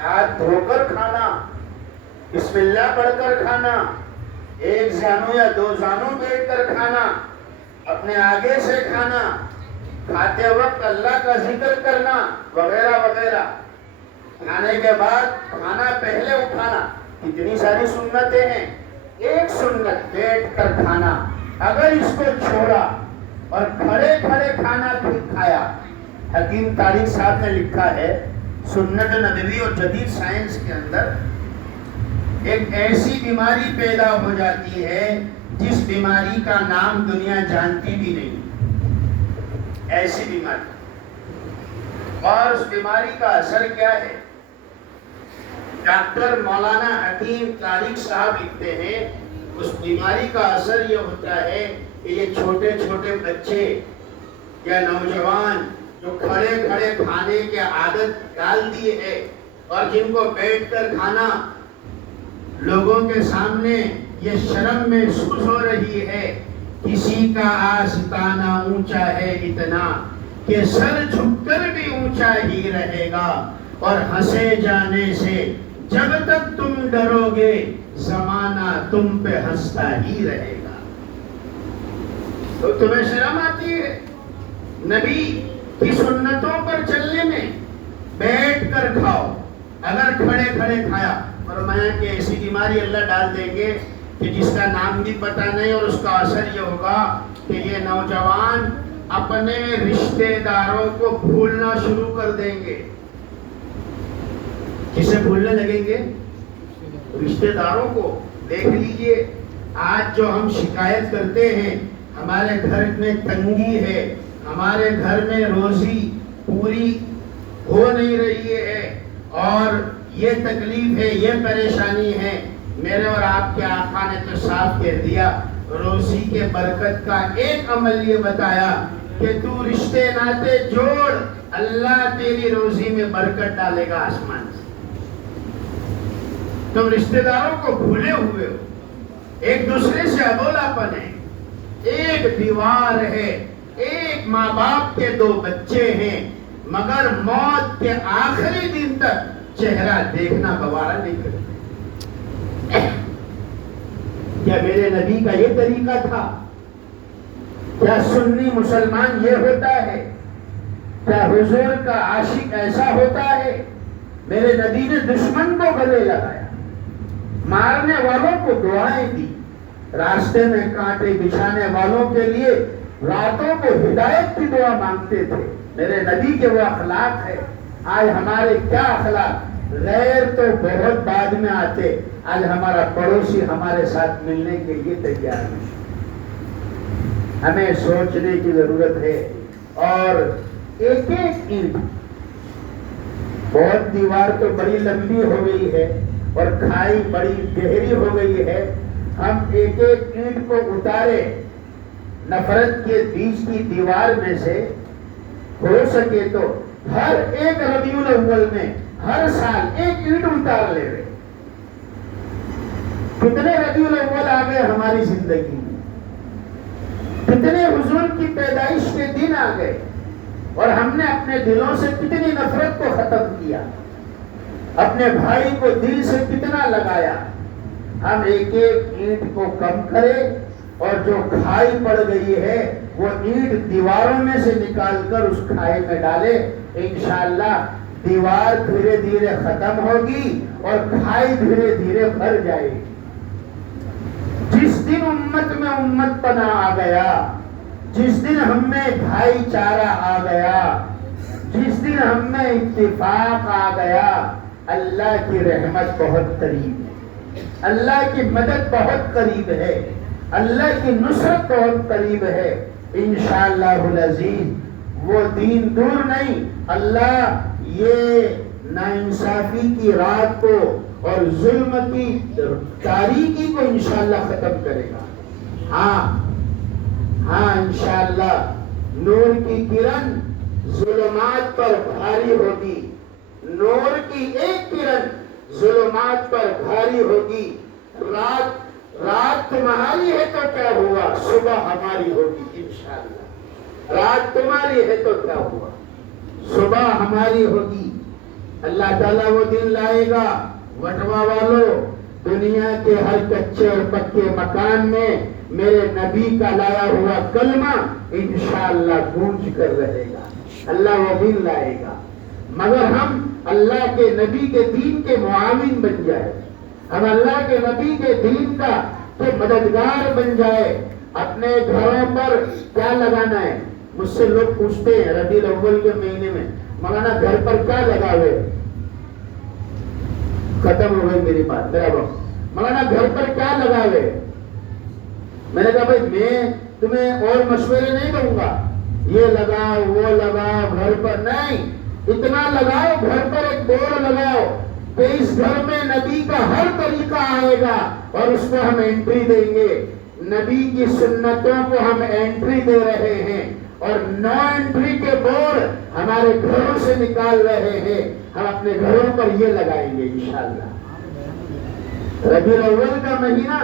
ہاتھ دھو کر کھانا، بسم اللہ پڑھ کر کھانا، ایک زانو یا 2 زانو بیٹھ کر کھانا، اپنے آگے سے کھانا، کھاتے وقت اللہ کا ذکر کرنا وغیرہ وغیرہ۔ کھانے کے بعد کھانا پہلے اٹھانا، کتنی ساری سنتیں ہیں۔ ایک سنت بیٹھ کر کھانا، اگر اس کو چھوڑا اور کھڑے کھڑے کھانا پھر کھایا، حکیم طارق صاحب نے لکھا ہے سنت نبوی اور جدید سائنس کے اندر، ایک ایسی بیماری پیدا ہو جاتی ہے جس بیماری کا نام دنیا جانتی بھی نہیں، ایسی بیماری۔ اور اس بیماری کا اثر کیا ہے؟ ڈاکٹر مولانا حکیم طارق صاحب لکھتے ہیں اس بیماری کا اثر یہ ہوتا ہے کہ یہ چھوٹے چھوٹے بچے یا نوجوان جو کھڑے کھڑے کھانے کی عادت ڈال دی ہے، اور جن کو بیٹھ کر کھانا لوگوں کے سامنے یہ شرم محسوس ہو رہی ہے، کسی کا آستانہ اونچا ہے اتنا کہ سر جھک کر بھی اونچا ہی رہے گا، اور ہنسے جانے سے جب تک تم ڈرو گے زمانہ تم پہ ہنستا ہی رہے گا۔ تو تمہیں شرم آتی ہے نبی کی سنتوں پر چلنے میں؟ بیٹھ کر کھاؤ، اگر کھڑے کھڑے کھایا، فرمایا کہ ایسی بیماری اللہ ڈال دیں گے کہ جس کا نام بھی پتہ نہیں، اور اس کا اثر یہ ہوگا کہ یہ نوجوان اپنے رشتہ داروں کو بھولنا شروع کر دیں گے۔ کسے بھولنے لگیں گے؟ رشتہ داروں کو۔ دیکھ لیجئے آج جو ہم شکایت کرتے ہیں، ہمارے گھر میں تنگی ہے، ہمارے گھر میں روزی پوری ہو نہیں رہی ہے، اور یہ تکلیف ہے، یہ پریشانی ہے، میرے اور آپ کے آقا نے تو صاف کہہ دیا، روزی کے برکت کا ایک عمل یہ بتایا کہ تو رشتے ناتے جوڑ، اللہ تیری روزی میں برکت ڈالے گا آسمان سے۔ تم رشتہ داروں کو بھولے ہوئے ہو، ایک دوسرے سے ابولاپن ہے، ایک دیوار ہے، ایک ماں باپ کے 2 بچے ہیں، مگر موت کے آخری دن تک چہرہ دیکھنا گوارا نہیں کرتے۔ کیا میرے نبی کا یہ طریقہ تھا؟ کیا سنی مسلمان یہ ہوتا ہے؟ کیا حضور کا عاشق ایسا ہوتا ہے؟ میرے نبی نے دشمن کو گلے لگایا، مارنے والوں کو دعائیں دی، راستے میں کانٹے بچھانے والوں کے لیے راتوں کو ہدایت کی دعا مانگتے تھے۔ میرے نبی کے وہ اخلاق ہے۔ آج ہمارے کیا اخلاق، غیر تو بہت بعد میں آتے، آج ہمارا پڑوسی ہمارے ساتھ ملنے کے لیے تیار نہیں۔ ہمیں سوچنے کی ضرورت ہے، اور ایک ایک اینٹ، بہت دیوار تو بڑی لمبی ہو گئی ہے اور کھائی بڑی گہری ہو گئی ہے، ہم ایک ایک اینٹ کو اتارے نفرت کے بیچ کی دیوار میں سے، ہو سکے تو ہر ایک ربیع الاول میں ہر سال ایک اینٹ اتار لے رہے۔ کتنے ربیع الاول آ گئے ہماری زندگی میں، کتنے حضور کی پیدائش کے دن آ گئے، اور ہم نے اپنے دلوں سے کتنی نفرت کو ختم کیا، اپنے بھائی کو دل سے کتنا لگایا۔ ہم ایک ایک اینٹ کو کم کرے، اور جو کھائی پڑ گئی ہے وہ اینٹ دیواروں میں سے نکال کر اس کھائی میں ڈالے، انشاءاللہ دیوار دھیرے دھیرے ختم ہوگی اور کھائی دھیرے دھیرے بھر جائے گی۔ جس دن امت میں امت پنا آ گیا، جس دن ہم میں بھائی چارہ آ گیا، جس دن ہم میں اتفاق آ گیا، اللہ کی رحمت بہت قریب ہے، اللہ کی مدد بہت قریب ہے، اللہ کی نصرت بہت قریب ہے۔ انشاءاللہ العزیز وہ دین دور نہیں، اللہ یہ ناانصافی کی رات کو اور ظلم کی تاریکی کو انشاءاللہ ختم کرے گا۔ ہاں انشاءاللہ نور کی کرن ظلمات پر بھاری ہوگی، نور کی ایک کرن ظلمات پر بھاری ہوگی۔ رات تمہاری ہے تو کیا ہوا، صبح ہماری ہوگی انشاءاللہ۔ رات تمہاری ہے تو کیا ہوا، صبح ہماری ہوگی۔ اللہ تعالیٰ وہ دن لائے گا، وٹوا والوں، دنیا کے ہر کچے اور پکے مکان میں میرے نبی کا لایا ہوا کلمہ انشاءاللہ گونج کر رہے گا۔ اللہ وہ دن لائے گا، مگر ہم اللہ کے نبی کے دین کے معاون بن جائے، ہم اللہ کے نبی کے دین کا مددگار بن جائے۔ اپنے گھروں پر کیا لگانا ہے، مجھ سے لوگ پوچھتے ہیں ربیع الاول کے مہینے میں، مولانا گھر پر کیا لگاوے؟ ختم ہو گئی میری بات، میرا وقت۔ مولانا گھر پر کیا لگاوے؟ میں نے کہا بھائی میں تمہیں اور مشورے نہیں دوں گا، یہ لگاؤ وہ لگاؤ، گھر پر نہیں، اتنا لگاؤ گھر پر ایک بورڈ لگاؤ کہ اس گھر میں نبی کا ہر طریقہ آئے گا اور اس کو ہم انٹری دیں گے، نبی کی سنتوں کو ہم انٹری دے رہے ہیں، اور نو انٹری کے بورڈ ہمارے گھروں سے نکال رہے ہیں، ہم اپنے گھروں پر یہ لگائیں گے انشاءاللہ۔ ربیع الاول کا مہینہ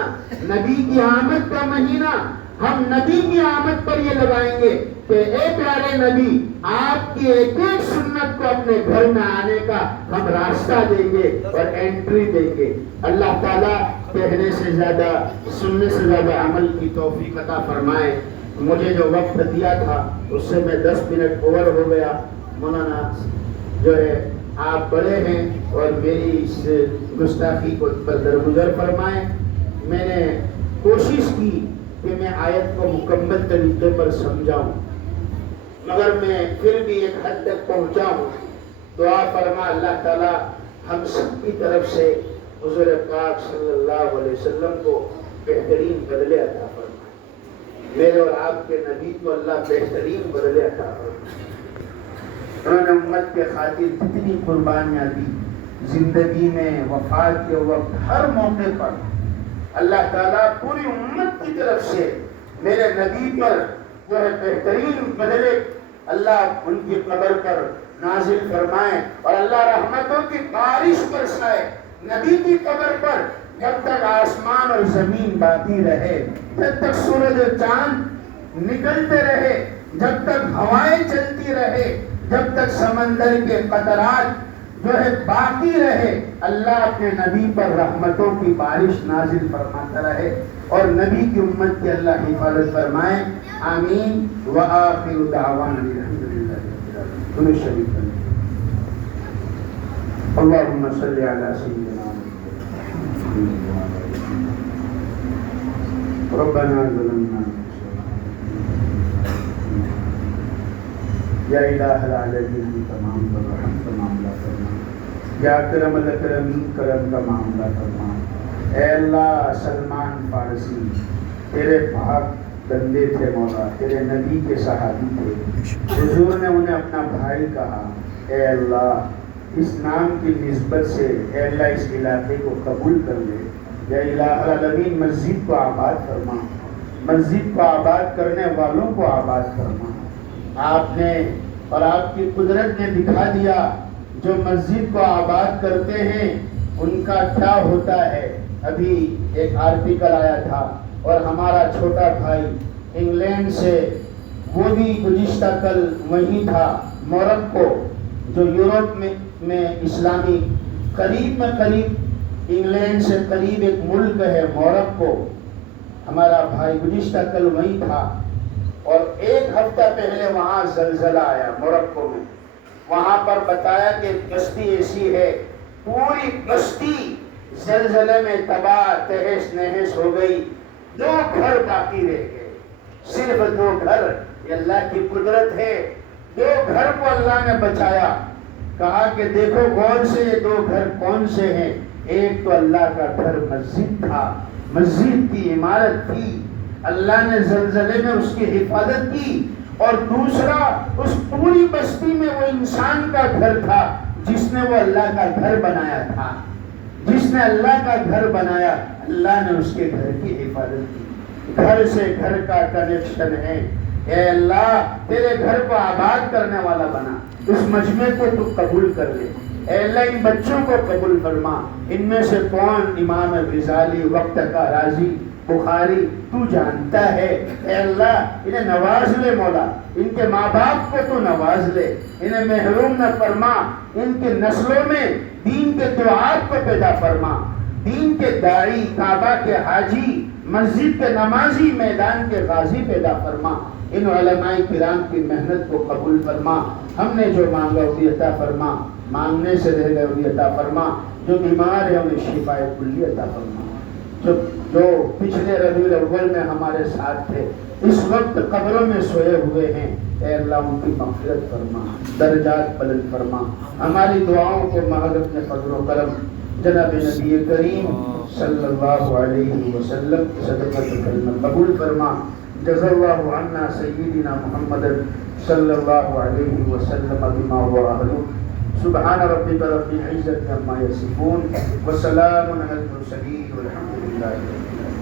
نبی کی آمد کا مہینہ، ہم نبی کی آمد پر یہ لگائیں گے کہ اے پیارے نبی، آپ کی ایک ایک سنت کو اپنے گھر میں آنے کا ہم راستہ دیں گے اور انٹری دیں گے۔ اللہ تعالیٰ کہنے سے زیادہ سننے سے زیادہ عمل کی توفیق عطا فرمائے۔ مجھے جو وقت دیا تھا اس سے میں 10 منٹ اوور ہو گیا۔ مولانا جو ہے آپ بڑے ہیں اور میری اس گستاخی کو پر درگزر فرمائیں۔ میں نے کوشش کی کہ میں آیت کو مکمل طریقے پر سمجھاؤں، مگر میں پھر بھی ایک حد تک پہنچا ہوں۔ دعا فرما اللہ تعالیٰ ہم سب کی طرف سے حضور پاک صلی اللہ علیہ وسلم کو بہترین بدلے عطا فرمائے، میرے اور آپ کے نبی کو اللہ بہترین بدلے عطا فرمائے۔ انہوں نے امت کے خاطر کتنی قربانیاں دی، زندگی میں، وفات کے وقت، ہر موقع پر اللہ تعالیٰ پوری امت کی طرف سے میرے نبی پر جو ہے بہترین بدلے اللہ ان کی قبر پر نازل فرمائے، اور اللہ رحمتوں کی بارش برسائے نبی کی قبر پر، جب تک آسمان اور زمین باقی رہے، جب تک سورج اور چاند نکلتے رہے، جب تک ہوائیں چلتی رہے، جب تک سمندر کے قطرات جو ہے باقی رہے، اللہ اپنے نبی پر رحمتوں کی بارش نازل فرماتا رہے، اور نبی کی امت کی اللہ حفاظت فرمائے۔ آمین وآخر دعوانا الحمدللہ رب العالمین۔ شریف اللهم صل على سيدنا ربنا ظلمنا یا الہ العالمین تمام کا رحم کا معاملہ کرنا، یا اکرم الاکرم کرم کا معاملہ کرنا۔ اے اللہ سلمان فارسی تیرے پاک بندے تھے مولا، تیرے نبی کے صحابی تھے، حضور نے انہیں اپنا بھائی کہا۔ اے اللہ اس نام کی نسبت سے اے اللہ اس علاقے کو قبول کر لے، یا الہ العالمین مسجد کو آباد فرما، مسجد کو آباد کرنے والوں کو آباد فرما۔ آپ نے اور آپ کی قدرت نے دکھا دیا جو مسجد کو آباد کرتے ہیں ان کا کیا ہوتا ہے۔ ابھی ایک آرٹیکل آیا تھا اور ہمارا چھوٹا بھائی انگلینڈ سے، وہ بھی گزشتہ کل وہیں تھا، موروکو جو یورپ میں اسلامی قریب انگلینڈ سے قریب ایک ملک ہے موروکو، ہمارا بھائی گزشتہ کل وہیں تھا اور ایک ہفتہ پہلے وہاں زلزلہ آیا موروکو میں۔ وہاں پر بتایا کہ کشتی ایسی ہے، پوری کشتی زلزلے میں تباہ تہس نہس ہو گئی، 2 گھر باقی رہ گئے، صرف 2 گھر۔ یہ اللہ کی قدرت ہے، 2 گھر کو اللہ نے بچایا۔ کہا کہ دیکھو غور سے یہ 2 گھر کون سے ہیں؟ ایک تو اللہ کا گھر مسجد تھا، مسجد کی عمارت تھی، اللہ نے زلزلے میں اس کی حفاظت کی، اور دوسرا اس پوری بستی میں وہ انسان کا گھر تھا جس نے وہ اللہ کا گھر بنایا تھا، جس نے اللہ کا گھر بنایا، اللہ نے اس کے گھر کی حفاظت کی۔ گھر سے گھر کا کنیکشن ہے۔ اے اللہ تیرے گھر کو آباد کرنے والا بنا، اس مجمع کو تو قبول کر لے۔ اے اللہ ان بچوں کو قبول فرما، ان میں سے کون امام غزالی، وقت کا راضی، بخاری تو جانتا ہے۔ اے اللہ انہیں نواز لے مولا، ان کے ماں باپ کو تو نواز لے، انہیں محروم نہ فرما، ان کے نسلوں میں دین کے دعات کو پیدا فرما، دین کے داعی، کعبہ کے حاجی، مسجد کے نمازی، میدان کے غازی پیدا فرما۔ ان علماء کرام کی محنت کو قبول فرما، ہم نے جو مانگا وہی عطا فرما، مانگنے سے رہ گئے وہی عطا فرما، جو بیمار ہے انہیں شفاء کلی عطا فرما، جو پچھلے ربیع الاول میں ہمارے ساتھ تھے اس وقت قبروں میں سوئے ہوئے ہیں، اے اللہ ان کی مغفرت فرما، درجات بلند فرما، ہماری دعاؤں کو محض اپنے فضل و کرم جناب نبی کریم صلی اللہ علیہ وسلم کی صدقۃ کلمہ قبول فرما۔ جزا اللہ عنا سیدنا محمد صلی اللہ علیہ وسلم بما هو اہلہ۔ سبحان ربک رب العزة عما یصفون وسلام علی المرسلین والحمد للہ رب العالمین۔